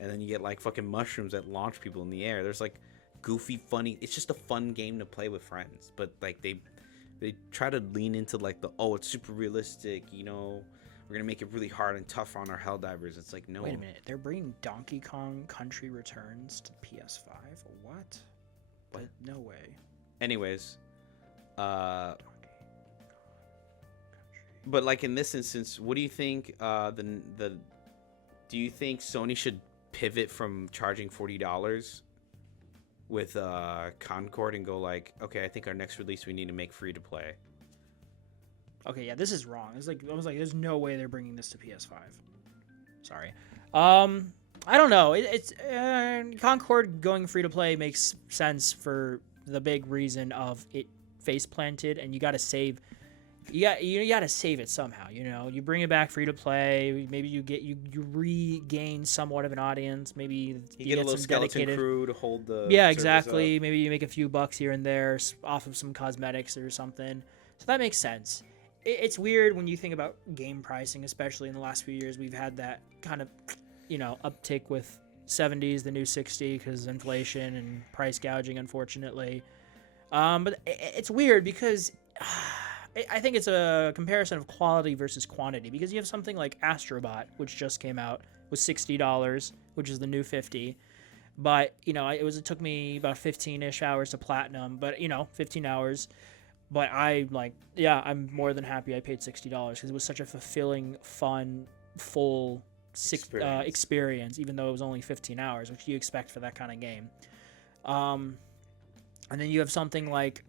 and then you get like fucking mushrooms that launch people in the air. There's like goofy, funny. It's just a fun game to play with friends. But like they try to lean into like it's super realistic. You know, we're gonna make it really hard and tough on our Helldivers. It's like, no. Wait a minute, they're bringing Donkey Kong Country Returns to PS5. What? But no way. Anyways. But like in this instance, what do you think? Do you think Sony should pivot from charging $40 with Concord and go like, okay, I think our next release we need to make free to play? Okay, yeah, this is wrong. It's like, I was like, there's no way they're bringing this to PS5. Sorry. I don't know. It's Concord going free to play makes sense for the big reason of it face planted, and you got to save You got to save it somehow. You bring it back free to play. Maybe you regain somewhat of an audience. Maybe You you get a get little some skeleton dedicated. crew to hold the Yeah, servers exactly. up. Maybe you make a few bucks here and there off of some cosmetics or something. So that makes sense. It's weird when you think about game pricing, especially in the last few years. We've had that kind of, uptick with 70s, the new 60, because inflation and price gouging, unfortunately. But it's weird because I think it's a comparison of quality versus quantity, because you have something like Astrobot, which just came out, was $60, which is the new 50. But it took me about 15-ish hours to platinum, but 15 hours. But I'm more than happy I paid $60 because it was such a fulfilling, fun, full experience, even though it was only 15 hours, which you expect for that kind of game. And then you have something like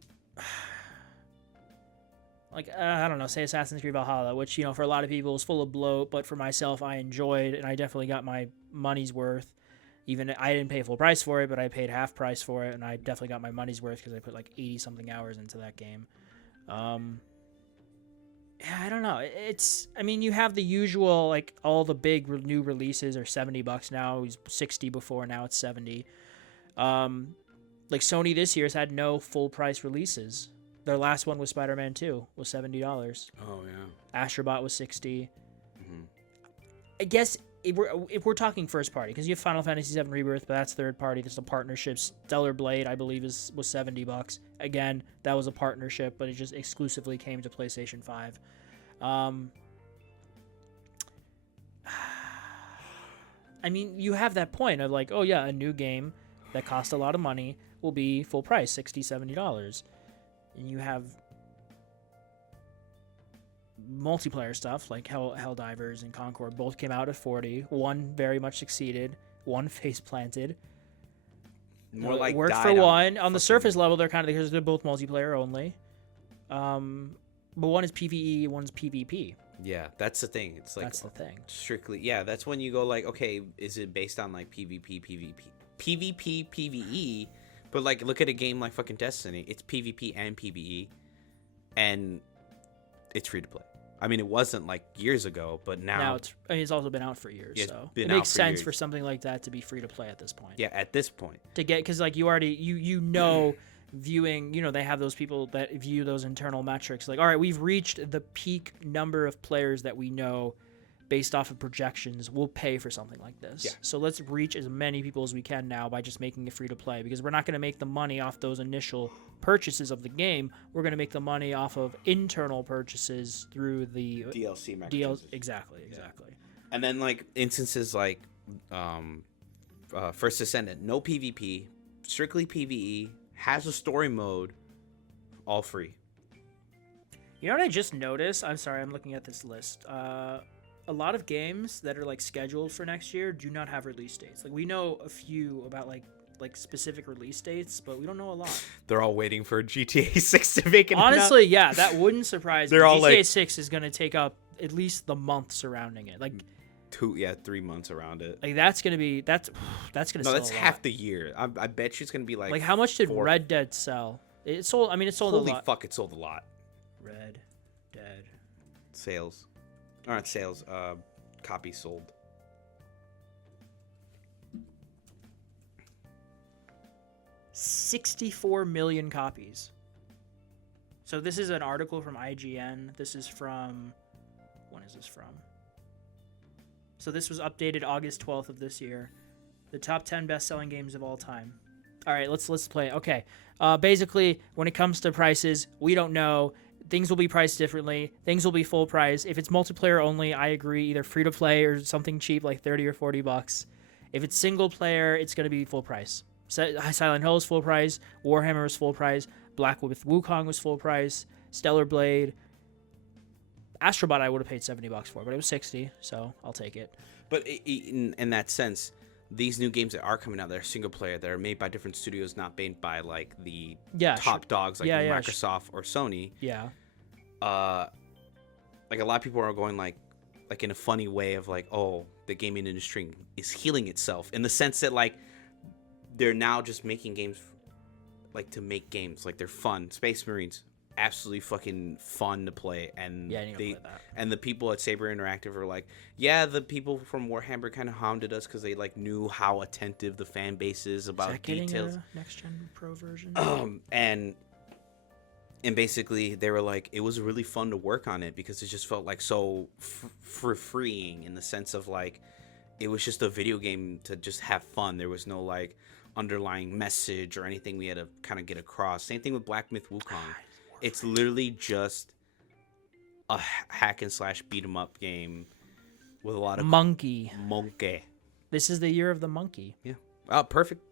I don't know, say Assassin's Creed Valhalla, which for a lot of people is full of bloat, but for myself, I enjoyed, and I definitely got my money's worth. Even I didn't pay full price for it, but I paid half price for it, and I definitely got my money's worth because I put like 80 something hours into that game. Yeah, I don't know. You have the usual, like all the big new releases are $70 now. It was 60 before, now it's 70. Like Sony this year has had no full price releases. Their last one was Spider-Man 2, was $70. Oh yeah. Astrobot was 60. Mm-hmm. I guess if we're talking first party, because you have Final Fantasy VII Rebirth, but that's third party. There's a partnership. Stellar Blade, I believe, was $70. Again, that was a partnership, but it just exclusively came to PlayStation 5. You have that point of like, oh yeah, a new game that costs a lot of money will be full price, $60, $70. And you have multiplayer stuff like Helldivers and Concord both came out at 40. One very much succeeded. One face planted. More like worked for one. On the surface level, they're because they're both multiplayer only. But one is PvE, one's PvP. Yeah, that's the thing. It's like that's the thing. Strictly, yeah. That's when you go like, okay, is it based on like PvP, PvE? But like, look at a game like fucking Destiny. It's PvP and PvE, and it's free to play. It wasn't like years ago, but now it's also been out for years, yeah, so it makes sense for something like that to be free to play at this point. Yeah, at this point. To get, because like viewing, they have those people that view those internal metrics. Like, all right, we've reached the peak number of players that we know based off of projections. We'll pay for something like this. Yeah. So let's reach as many people as we can now by just making it free to play, because we're not going to make the money off those initial purchases of the game. We're going to make the money off of internal purchases through the DLC mechanisms. Exactly. And then like instances like First Descendant, no PvP, strictly PvE, has a story mode, all free. You know what I just noticed? I'm sorry, I'm looking at this list. A lot of games that are like scheduled for next year do not have release dates. Like, we know a few about like specific release dates, but we don't know a lot. They're all waiting for GTA 6 to make it. Honestly, yeah, that wouldn't surprise me. They're all GTA like 6 is going to take up at least the month surrounding it. Like 3 months around it. Like that's going to No, that's half the year. I bet you it's going to be like how much did Red Dead sell? It sold a lot. Holy fuck, it sold a lot. Red Dead sales. Aren't sales, copies sold. $64 million copies. So this is an article from IGN. This is from... When is this from? So this was updated August 12th of this year. The top 10 best-selling games of all time. All right, let's play. Okay. Basically, when it comes to prices, we don't know. Things will be priced differently. Things will be full price. If it's multiplayer only, I agree, either free to play or something cheap like $30 or $40. If it's single player, it's going to be full price. Silent Hill is full price. Warhammer is full price. Black with Wukong was full price. Stellar Blade. Astrobot I would have paid $70 for, but it was $60, so I'll take it. But in that sense, these new games that are coming out that are single player, that are made by different studios, not made by like the top dogs like Microsoft or Sony. Yeah. Like a lot of people are going like in a funny way of like, oh, the gaming industry is healing itself, in the sense that like they're now just making games like to make games, like they're fun. Space Marines, absolutely fucking fun to play. And Yeah, I need to play that. and the people at Saber Interactive are like, yeah, the people from Warhammer kind of hounded us because they like knew how attentive the fan base is about Is that getting details. a next gen pro version? And basically they were like, it was really fun to work on it because it just felt like so freeing in the sense of like, it was just a video game to just have fun. There was no like underlying message or anything we had to kind of get across. Same thing with Black Myth Wukong. It's literally just a hack and slash beat 'em up game with a lot of Monkey. monkey. This is the year of the monkey. Yeah. Oh, perfect.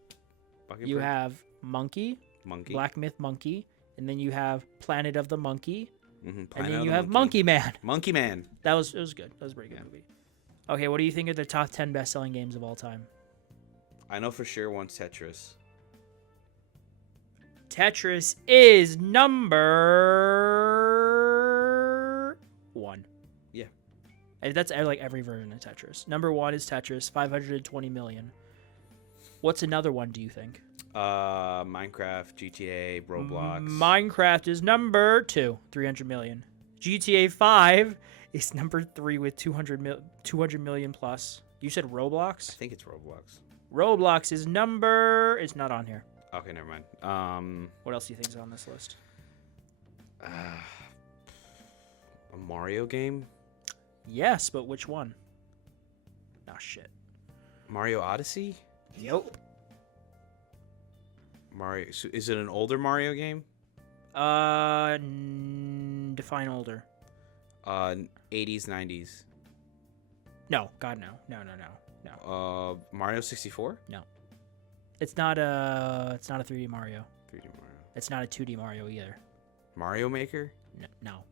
Fucking You perfect. have Monkey, Monkey. Black Myth Monkey, and then you have Planet of the Monkey, Mm-hmm. and then you have Monkey Man. Monkey Man. It was good. That was a pretty good movie. Okay, what do you think are the top 10 best-selling games of all time? I know for sure one's Tetris. Tetris is number 1. Yeah. And that's like every version of Tetris. Number 1 is Tetris, 520 million. What's another one, do you think? Minecraft, GTA, Roblox. Minecraft is number 2, 300 million. GTA 5 is number 3 with 200 million plus. You said Roblox? I think it's Roblox. Roblox is number... It's not on here. Okay, never mind. What else do you think is on this list? A Mario game? Yes, but which one? Oh, shit. Mario Odyssey? Nope. Mario. So is it an older Mario game? Define older. 80s, 90s. No, God, no. No. Mario 64? It's not a 3D Mario. 3D Mario. It's not a 2D Mario either. Mario Maker? No.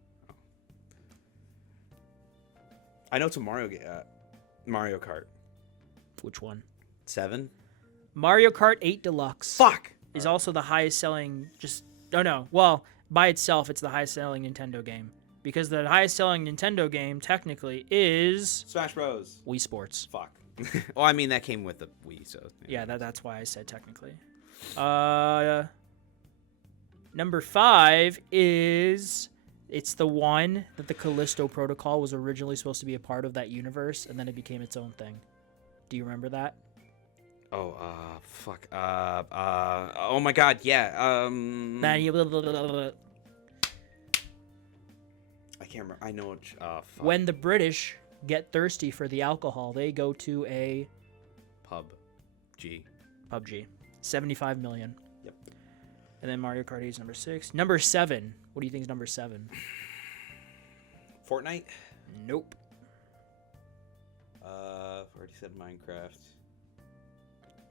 I know it's a Mario Mario Kart. Which one? 7? Mario Kart 8 Deluxe. Fuck! Is also the highest selling. Well, by itself, it's the highest selling Nintendo game. Because the highest selling Nintendo game, technically, is Smash Bros. Wii Sports. Fuck. Well, I mean, that came with the Wii, so... Yeah, that's why I said technically. Number 5 is... It's the one that the Callisto Protocol was originally supposed to be a part of that universe, and then it became its own thing. Do you remember that? Oh, fuck. Oh my god, yeah. I can't remember. I know what... fuck. When the British get thirsty for the alcohol, they go to a... PUBG. 75 million. Yep. And then Mario Kart 8 is number 6. Number 7. What do you think is number 7? Fortnite? Nope. Already said Minecraft.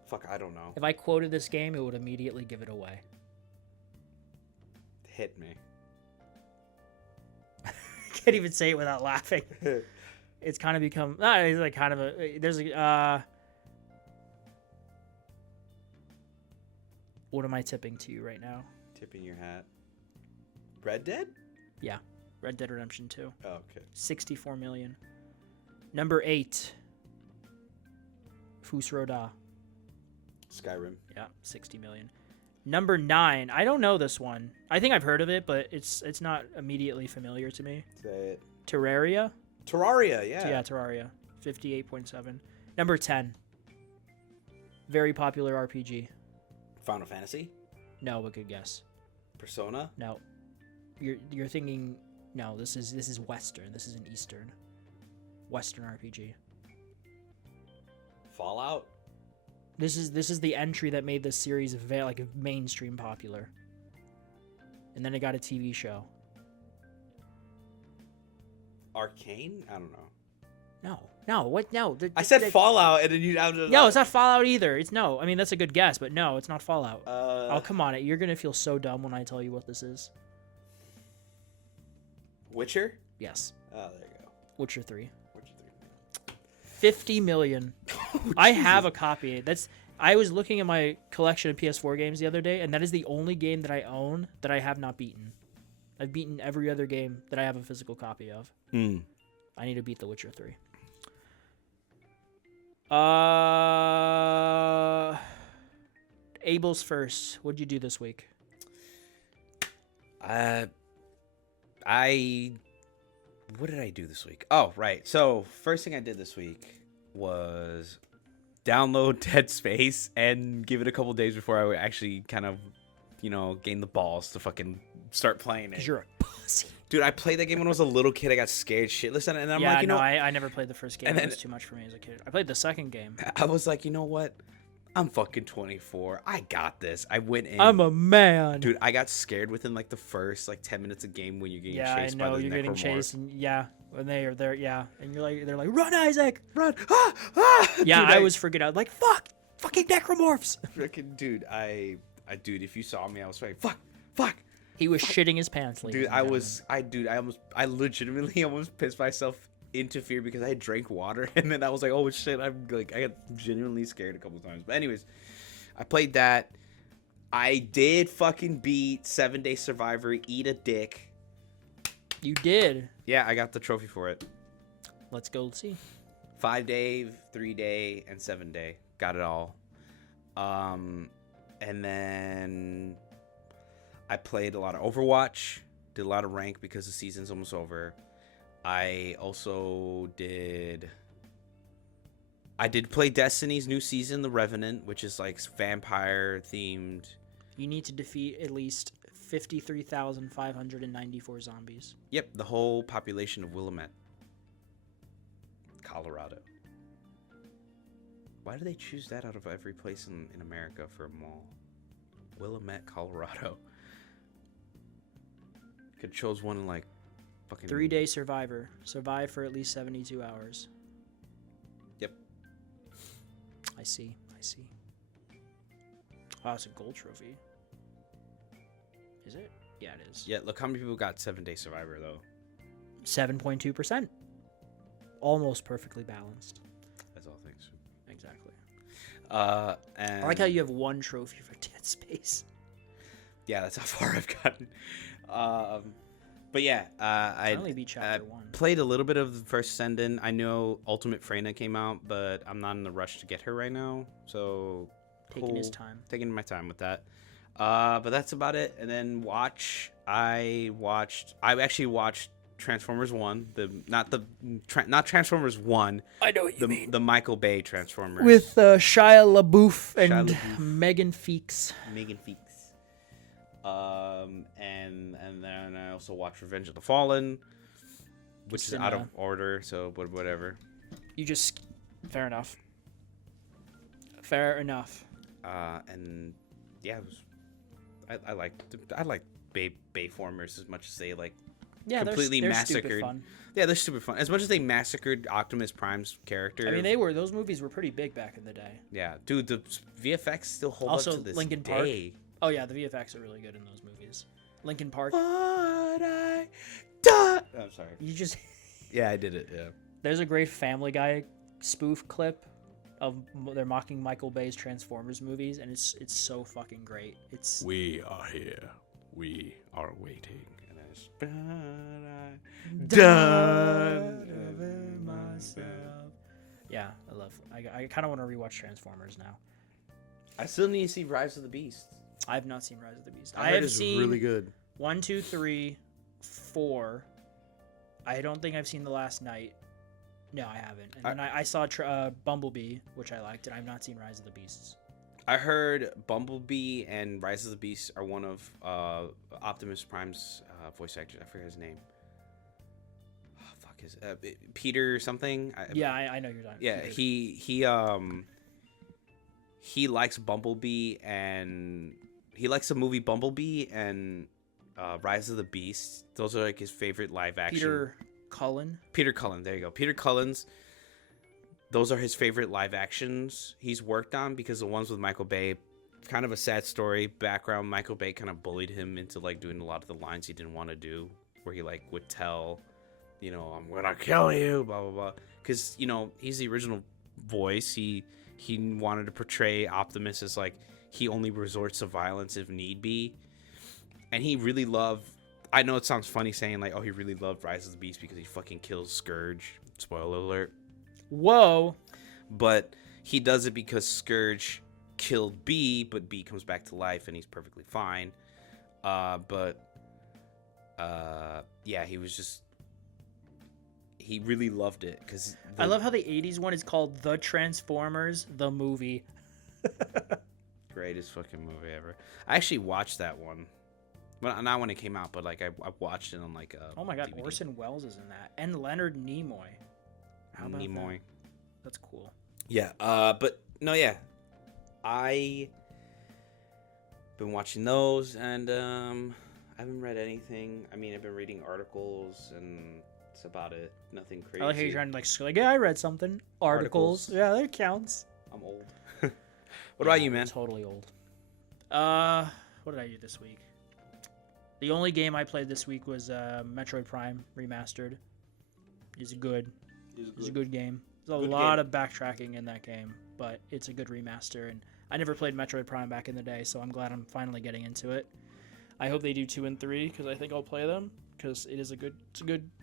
Fuck, I don't know. If I quoted this game, it would immediately give it away. Hit me. Can't even say it without laughing. It's kind of become... it's like kind of a... There's a... What am I tipping to you right now? Tipping your hat. Red Dead? Yeah. Red Dead Redemption 2. Oh, okay. 64 million. Number 8. Fusroda. Skyrim. Yeah, 60 million. Number 9. I don't know this one. I think I've heard of it, but it's not immediately familiar to me. Say it. Terraria? Terraria, yeah. Yeah, Terraria. 58.7. Number 10. Very popular RPG. Final Fantasy? No, but good guess. Persona? No. You're thinking no, this is Western. This is an Eastern. Western RPG. Fallout? This is the entry that made this series like mainstream popular. And then it got a TV show. Arcane? I don't know. No, what? No. I said Fallout, and then you... No, it's not Fallout either. It's no. I mean, that's a good guess, but no, it's not Fallout. Oh, come on. You're going to feel so dumb when I tell you what this is. Witcher? Yes. Oh, there you go. Witcher 3. Witcher 3. 50 million. I have a copy. I was looking at my collection of PS4 games the other day, and that is the only game that I own that I have not beaten. I've beaten every other game that I have a physical copy of. I need to beat The Witcher 3. Abel's first. What'd you do this week? What did I do this week? Oh, right. So first thing I did this week was download Dead Space and give it a couple days before I would actually kind of, gain the balls to fucking start playing it. Because you're a pussy. Dude, I played that game when I was a little kid. I got scared shitless, and I'm yeah, like, I never played the first game. It was too much for me as a kid. I played the second game. I was like, you know what? I'm fucking 24. I got this. I went in. I'm a man. Dude, I got scared within like the first 10 minutes of game when you're getting chased by the you're getting necromorph. chased, and when they're there, and they're like, run, Isaac, Run! Ah! Ah! Yeah, Dude, I was freaking out, like, fucking necromorphs. Freaking dude, dude, if you saw me, I was like, fuck. He was shitting his pants, Dude, I legitimately almost pissed myself into fear because I drank water, and then I was like, oh shit, I got genuinely scared a couple times. But anyways, I played that. I did fucking beat 7-Day Survivor, eat a dick. You did. Yeah, I got the trophy for it. Let's go see. 5-day, 3-day, and 7-day. Got it all. And then I played a lot of Overwatch. Did a lot of rank because the season's almost over. I did play Destiny's new season, The Revenant, which is like vampire themed. You need to defeat at least 53,594 zombies. Yep, the whole population of Willamette, Colorado. Why do they choose that out of every place in America for a mall? Willamette, Colorado. Could chose one in like fucking 3-day survivor. Survive for at least 72 hours. Yep. I see. Oh, it's a gold trophy. Is it? Yeah, it is. Yeah, look how many people got 7-Day Survivor though. 7.2%. Almost perfectly balanced. That's all thanks. Exactly. And I like how you have one trophy for Dead Space. Yeah, that's how far I've gotten. But yeah, I only beat chapter 1. Played a little bit of the first Send-In. I know Ultimate Freyna came out, but I'm not in the rush to get her right now. So Taking his time. Taking my time with that. But that's about it. And then I actually watched Transformers 1, not Transformers 1. I know what you mean. The Michael Bay Transformers with Shia LaBeouf and Megan Feeks. And then I also watched Revenge of the Fallen, which is out of order, so whatever. You just fair enough. And yeah, I like Bayformers as much as they completely they're massacred. Stupid fun. Yeah, they're super fun. As much as they massacred Optimus Prime's character. I mean, those movies were pretty big back in the day. Yeah, dude, the VFX still hold also, up to this Linkin day. Park. Oh yeah, the VFX are really good in those movies. Linkin Park. What I done. Oh, I'm sorry. You just. Yeah, I did it. Yeah. There's a great Family Guy spoof clip of they're mocking Michael Bay's Transformers movies, and it's so fucking great. It's. We are here. We are waiting. Done myself. Yeah, I kind of want to rewatch Transformers now. I still need to see Rise of the Beast. I have not seen Rise of the Beast. I have seen really good. 1, 2, 3, 4. I don't think I've seen The Last Night. No, I haven't. And then I saw Bumblebee, which I liked, and I've not seen Rise of the Beasts. I heard Bumblebee and Rise of the Beast are one of Optimus Prime's voice actors. I forget his name. Oh, fuck his Peter something. I know you're talking. Yeah, Peter. He likes Bumblebee, and he likes the movie Bumblebee and Rise of the Beast. Those are like his favorite live action. Peter Cullen. There you go. Peter Cullen's. Those are his favorite live actions he's worked on, because the ones with Michael Bay, kind of a sad story background. Michael Bay kind of bullied him into doing a lot of the lines he didn't want to do, where he would tell, I'm gonna kill you, blah blah blah. Because he's the original voice. He wanted to portray Optimus as he only resorts to violence if need be, and he really loved. I know it sounds funny saying he really loved Rise of the Beast because he fucking kills Scourge. Spoiler alert. Whoa. But he does it because Scourge killed B, but B comes back to life and he's perfectly fine. Yeah, yeah, he was just he really loved it because I love how the 80s one is called The Transformers, the movie. greatest fucking movie ever. I actually watched that one. Well, not when it came out, but like I watched it on like Oh my god, DVD. Orson Welles is in that. And Leonard Nimoy. How about Nimoy. that? That's cool. Yeah, but no, yeah. I been watching those and I haven't read anything. I mean, I've been reading articles and that's about it. Nothing crazy. I like how you're trying to like, yeah, I read something. Articles. Yeah, that counts. I'm old. What about you, man? I'm totally old. What did I do this week? The only game I played this week was Metroid Prime Remastered. It's good. It's a good game. There's a lot of backtracking in that game, but it's a good remaster. And I never played Metroid Prime back in the day, so I'm glad I'm finally getting into it. I hope they do 2 and 3 because I think I'll play them because it's a good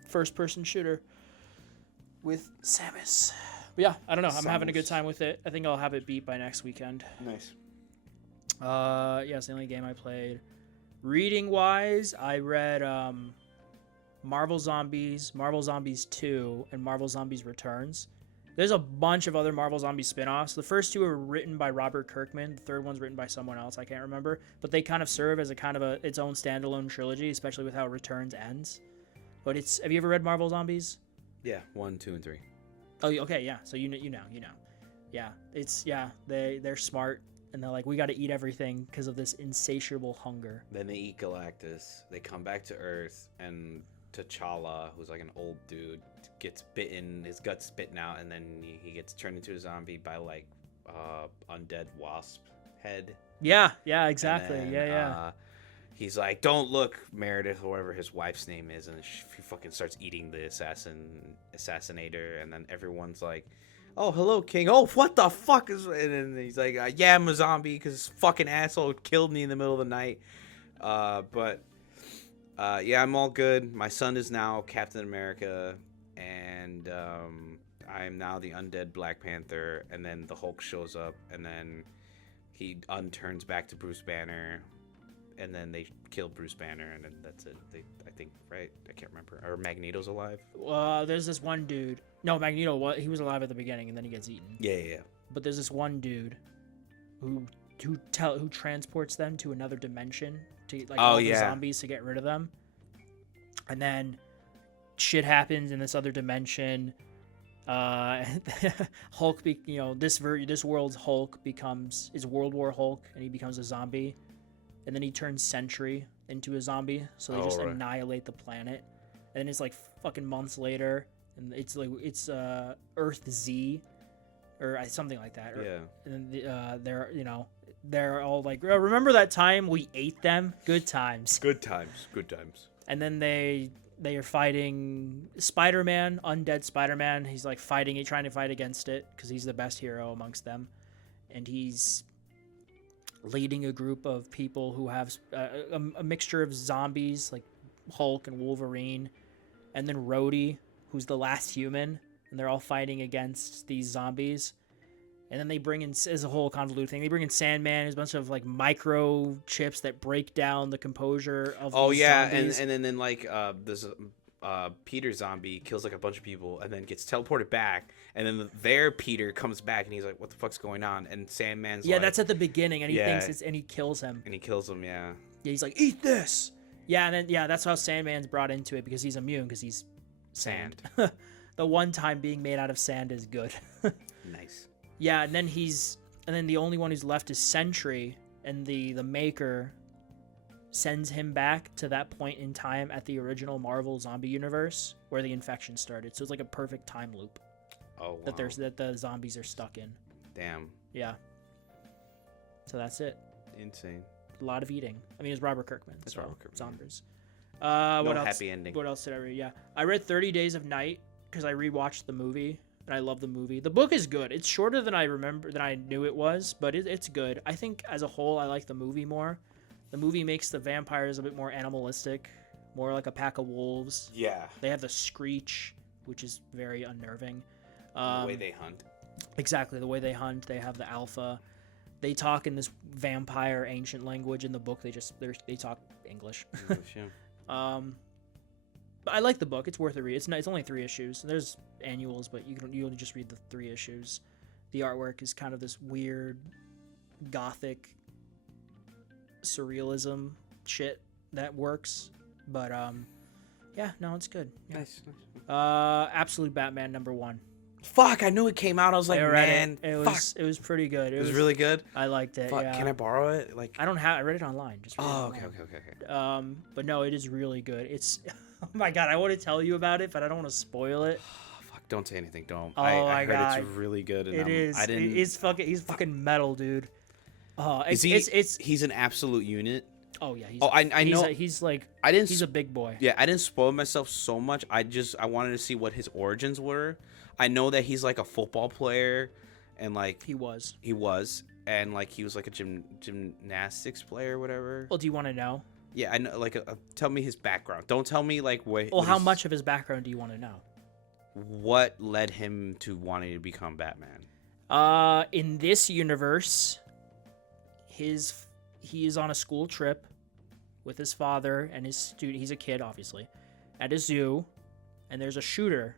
first-person shooter with Samus. But yeah, I don't know. I'm having a good time with it. I think I'll have it beat by next weekend. Nice. Yeah, it's the only game I played. Reading wise, I read Marvel Zombies, Marvel Zombies 2, and Marvel Zombies Returns. There's a bunch of other Marvel Zombies spin-offs. The first 2 are written by Robert Kirkman. The third one's written by someone else. I can't remember. But they kind of serve as its own standalone trilogy, especially with how Returns ends. But have you ever read Marvel Zombies? Yeah, 1, 2, and 3. Oh, okay, yeah. So you know. Yeah, they're smart. And they're like, we got to eat everything because of this insatiable hunger. Then they eat Galactus. They come back to Earth, and T'Challa, who's like an old dude, gets bitten, his guts bitten out, and then he gets turned into a zombie by like undead wasp head. Yeah, exactly. Then, Yeah. He's like, don't look, Meredith, or whatever his wife's name is, and he fucking starts eating the assassinator, and then everyone's like, oh, hello, King. Oh, what the fuck is... And then he's like, yeah, I'm a zombie because this fucking asshole killed me in the middle of the night. Yeah, I'm all good. My son is now Captain America, and I am now the undead Black Panther, and then the Hulk shows up, and then he turns back to Bruce Banner, and then they kill Bruce Banner, and then that's it. I think, right? I can't remember. Or Magneto's alive? There's this one dude. No, Magneto, he was alive at the beginning, and then he gets eaten. Yeah. But there's this one dude who transports them to another dimension to all the zombies to get rid of them. And then shit happens in this other dimension. Hulk, this world's Hulk is World War Hulk, and he becomes a zombie. And then he turns Sentry into a zombie, so they just annihilate the planet. And then it's like fucking months later, and it's Earth Z, or something like that. Yeah. And then they're all like, remember that time we ate them? Good times. Good times. And then they are fighting Spider-Man, undead Spider-Man. He's like trying to fight against it because he's the best hero amongst them, and he's leading a group of people who have a mixture of zombies like Hulk and Wolverine, and then Rhodey, who's the last human, and they're all fighting against these zombies. And then they bring in, as a whole convoluted thing, they bring in Sandman. There's a bunch of like microchips that break down the composure of these zombies. and then like this Peter zombie kills like a bunch of people and then gets teleported back, and then their Peter comes back and he's like, what the fuck's going on? And Sandman's like, that's at the beginning, and he thinks and he kills him. And he kills him, yeah. Yeah, he's like, eat this. Yeah, and then that's how Sandman's brought into it, because he's immune because he's sand. The one time being made out of sand is good. Nice. Yeah, and then the only one who's left is Sentry, and the maker sends him back to that point in time at the original Marvel zombie universe where the infection started. So it's like a perfect time loop. Oh, wow. That the zombies are stuck in. Damn. Yeah. So that's it. Insane. A lot of eating. I mean, it's Robert Kirkman. It's Robert Kirkman. Zombies. No what else? happy ending. What else did I read? Yeah, I read 30 Days of Night because I rewatched the movie. And I love the movie. The book is good. It's shorter than I knew it was, but it's good. I think as a whole, I like the movie more. The movie makes the vampires a bit more animalistic, more like a pack of wolves. Yeah. They have the screech, which is very unnerving. The way they hunt. Exactly, the way they hunt. They have the alpha. They talk in this vampire ancient language. In the book, they talk English. English, yeah. I like the book. It's worth a read. It's only 3 issues. There's annuals, but you just read the 3 issues. The artwork is kind of this weird, gothic, surrealism shit that works. But yeah, no, it's good. Yeah. Nice. Absolute Batman #1. Fuck, I knew it came out. I was like, I read man, it. fuck. It was pretty good. It was really good. I liked it. Fuck, Yeah. can I borrow it? Like, I read it online. Just read it oh, okay. online. But no, it is really good. It's oh my god, I want to tell you about it, but I don't want to spoil it. Fuck, don't say anything. Don't. Oh I my heard god, it's really good. And it is. I didn't. He's fucking metal, dude. He's an absolute unit. Oh yeah. I know. He's like. I didn't. He's a big boy. Yeah, I didn't spoil myself so much. I wanted to see what his origins were. I know that he's like a football player, and like he was, and like he was like a gymnastics player or whatever. Well, do you want to know? Yeah, I know. Like, tell me his background. Don't tell me like what. Well, how much of his background do you want to know? What led him to wanting to become Batman? In this universe, he is on a school trip with his father and his student. He's a kid, obviously, at a zoo, and there's a shooter.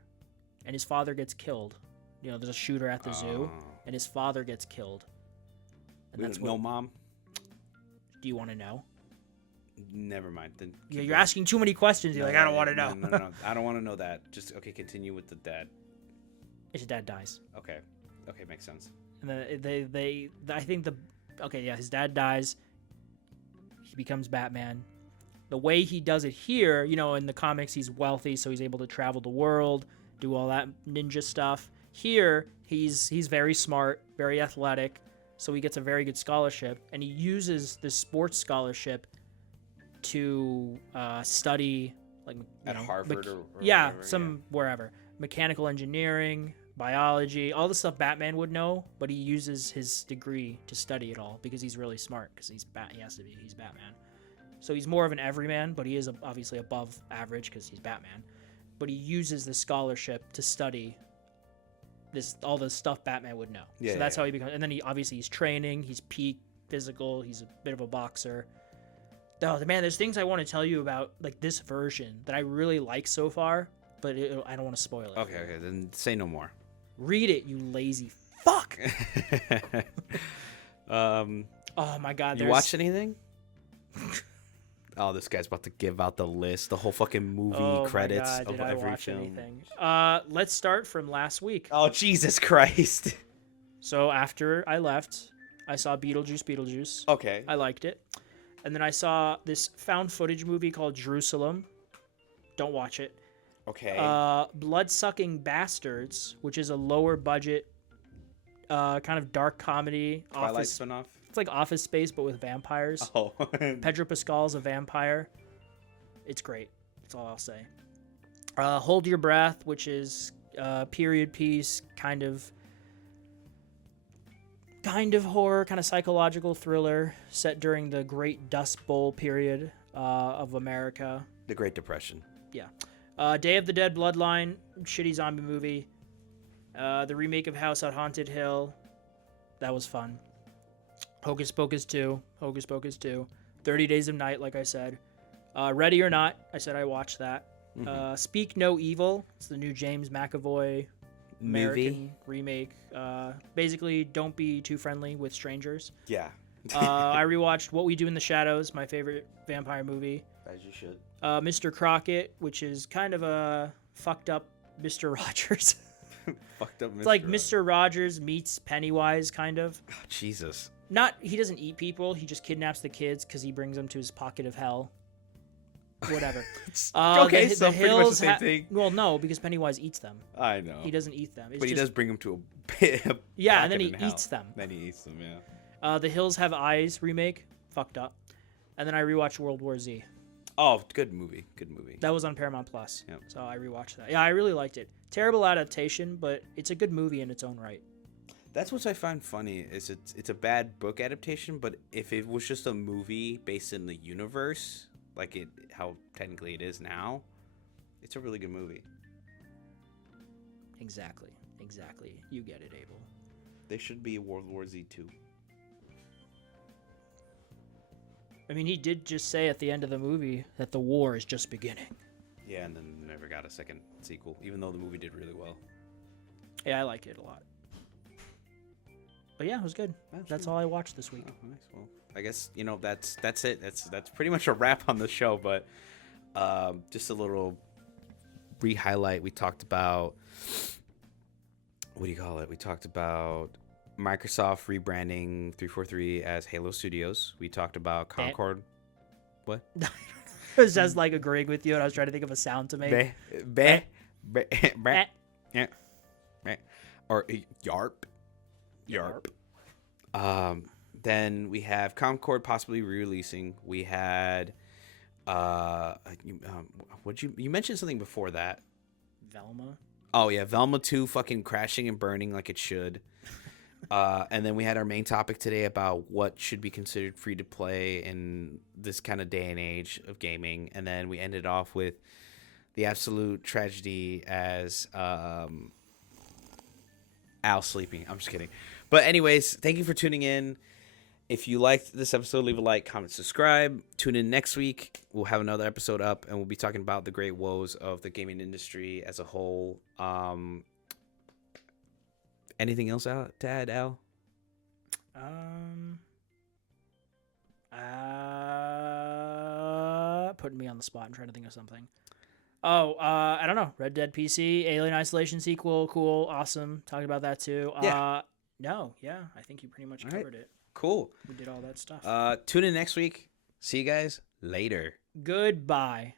And his father gets killed. You know, there's a shooter at the zoo, and his father gets killed. And that's no mom. Do you want to know? Never mind. Then Yeah, you're asking too many questions. You're like, I don't want to know. No. I don't want to know that. Just okay. Continue with the dad. His dad dies. Okay, makes sense. And then I think his dad dies. He becomes Batman. The way he does it here, you know, in the comics, he's wealthy, so he's able to travel the world, do all that ninja stuff. Here, he's very smart, very athletic, so he gets a very good scholarship, and he uses this sports scholarship to study, like, at Harvard or yeah, whatever, wherever, mechanical engineering, biology, all the stuff Batman would know, but he uses his degree to study it all because he's really smart. Because he's Batman. So he's more of an everyman, but he is obviously above average because he's Batman. But he uses the scholarship to study all the stuff Batman would know. Yeah, so that's how he becomes. And then he's training. He's peak physical. He's a bit of a boxer. Oh man, there's things I want to tell you about like this version that I really like so far, but I don't want to spoil it. Okay, then say no more. Read it, you lazy fuck. Oh my god. You watched anything? Oh, this guy's about to give out the list, the whole fucking movie credits of every film. Anything? Let's start from last week. Oh, Jesus Christ. So after I left, I saw Beetlejuice. Okay. I liked it. And then I saw this found footage movie called Jerusalem. Don't watch it. Okay. Blood-Sucking Bastards, which is a lower budget, kind of dark comedy. Twilight spinoff? It's like Office Space, but with vampires. Oh. Pedro Pascal's a vampire. It's great. That's all I'll say. Hold Your Breath, which is period piece, kind of horror, kind of psychological thriller set during the Great Dust Bowl period of America. The Great Depression. Yeah. Day of the Dead Bloodline, shitty zombie movie. The remake of House on Haunted Hill. That was fun. Hocus Pocus 2. 30 Days of Night, like I said. Ready or Not, I said I watched that. Mm-hmm. Speak No Evil. It's the new James McAvoy American remake. Basically, don't be too friendly with strangers. Yeah. I rewatched What We Do in the Shadows, my favorite vampire movie. As you should. Mr. Crockett, which is kind of a fucked up Mr. Rogers. Fucked up Mr. It's like Mr. Rogers meets Pennywise, kind of. Oh, Jesus. He doesn't eat people. He just kidnaps the kids because he brings them to his pocket of hell. Whatever. Okay, the so pretty much the hills same thing. Well, no, because Pennywise eats them. I know. He doesn't eat them. But he does bring them to a pit. Yeah, and then he eats them. Then he eats them, yeah. The Hills Have Eyes remake. Fucked up. And then I rewatched World War Z. Oh, good movie. That was on Paramount Plus. Yep. So I rewatched that. Yeah, I really liked it. Terrible adaptation, but it's a good movie in its own right. That's what I find funny is it's a bad book adaptation, but if it was just a movie based in the universe, like how technically it is now, it's a really good movie. Exactly. You get it, Abel. They should be World War Z 2. I mean, he did just say at the end of the movie that the war is just beginning. Yeah, and then never got a second sequel, even though the movie did really well. Yeah, I like it a lot. But yeah, it was good. That's all I watched this week. Oh, nice. Well, I guess that's it. That's pretty much a wrap on the show. But just a little re-highlight. We talked about what do you call it? We talked about Microsoft rebranding 343 as Halo Studios. We talked about Concord. What? I was just like agreeing with you, and I was trying to think of a sound to make. Or yarp. Then we have Concord possibly re-releasing. We had you mentioned something before that. Velma. Oh yeah, Velma 2 fucking crashing and burning like it should. And then we had our main topic today about what should be considered free to play in this kind of day and age of gaming. And then we ended off with the absolute tragedy as Al sleeping. I'm just kidding. But anyways, thank you for tuning in. If you liked this episode, leave a like, comment, subscribe. Tune in next week. We'll have another episode up, and we'll be talking about the great woes of the gaming industry as a whole. Anything else to add, Al? Putting me on the spot. I'm trying to think of something. Oh, I don't know. Red Dead PC, Alien Isolation sequel, cool, awesome. Talked about that too. Yeah. I think you pretty much covered it. Cool. We did all that stuff. Tune in next week. See you guys later. Goodbye.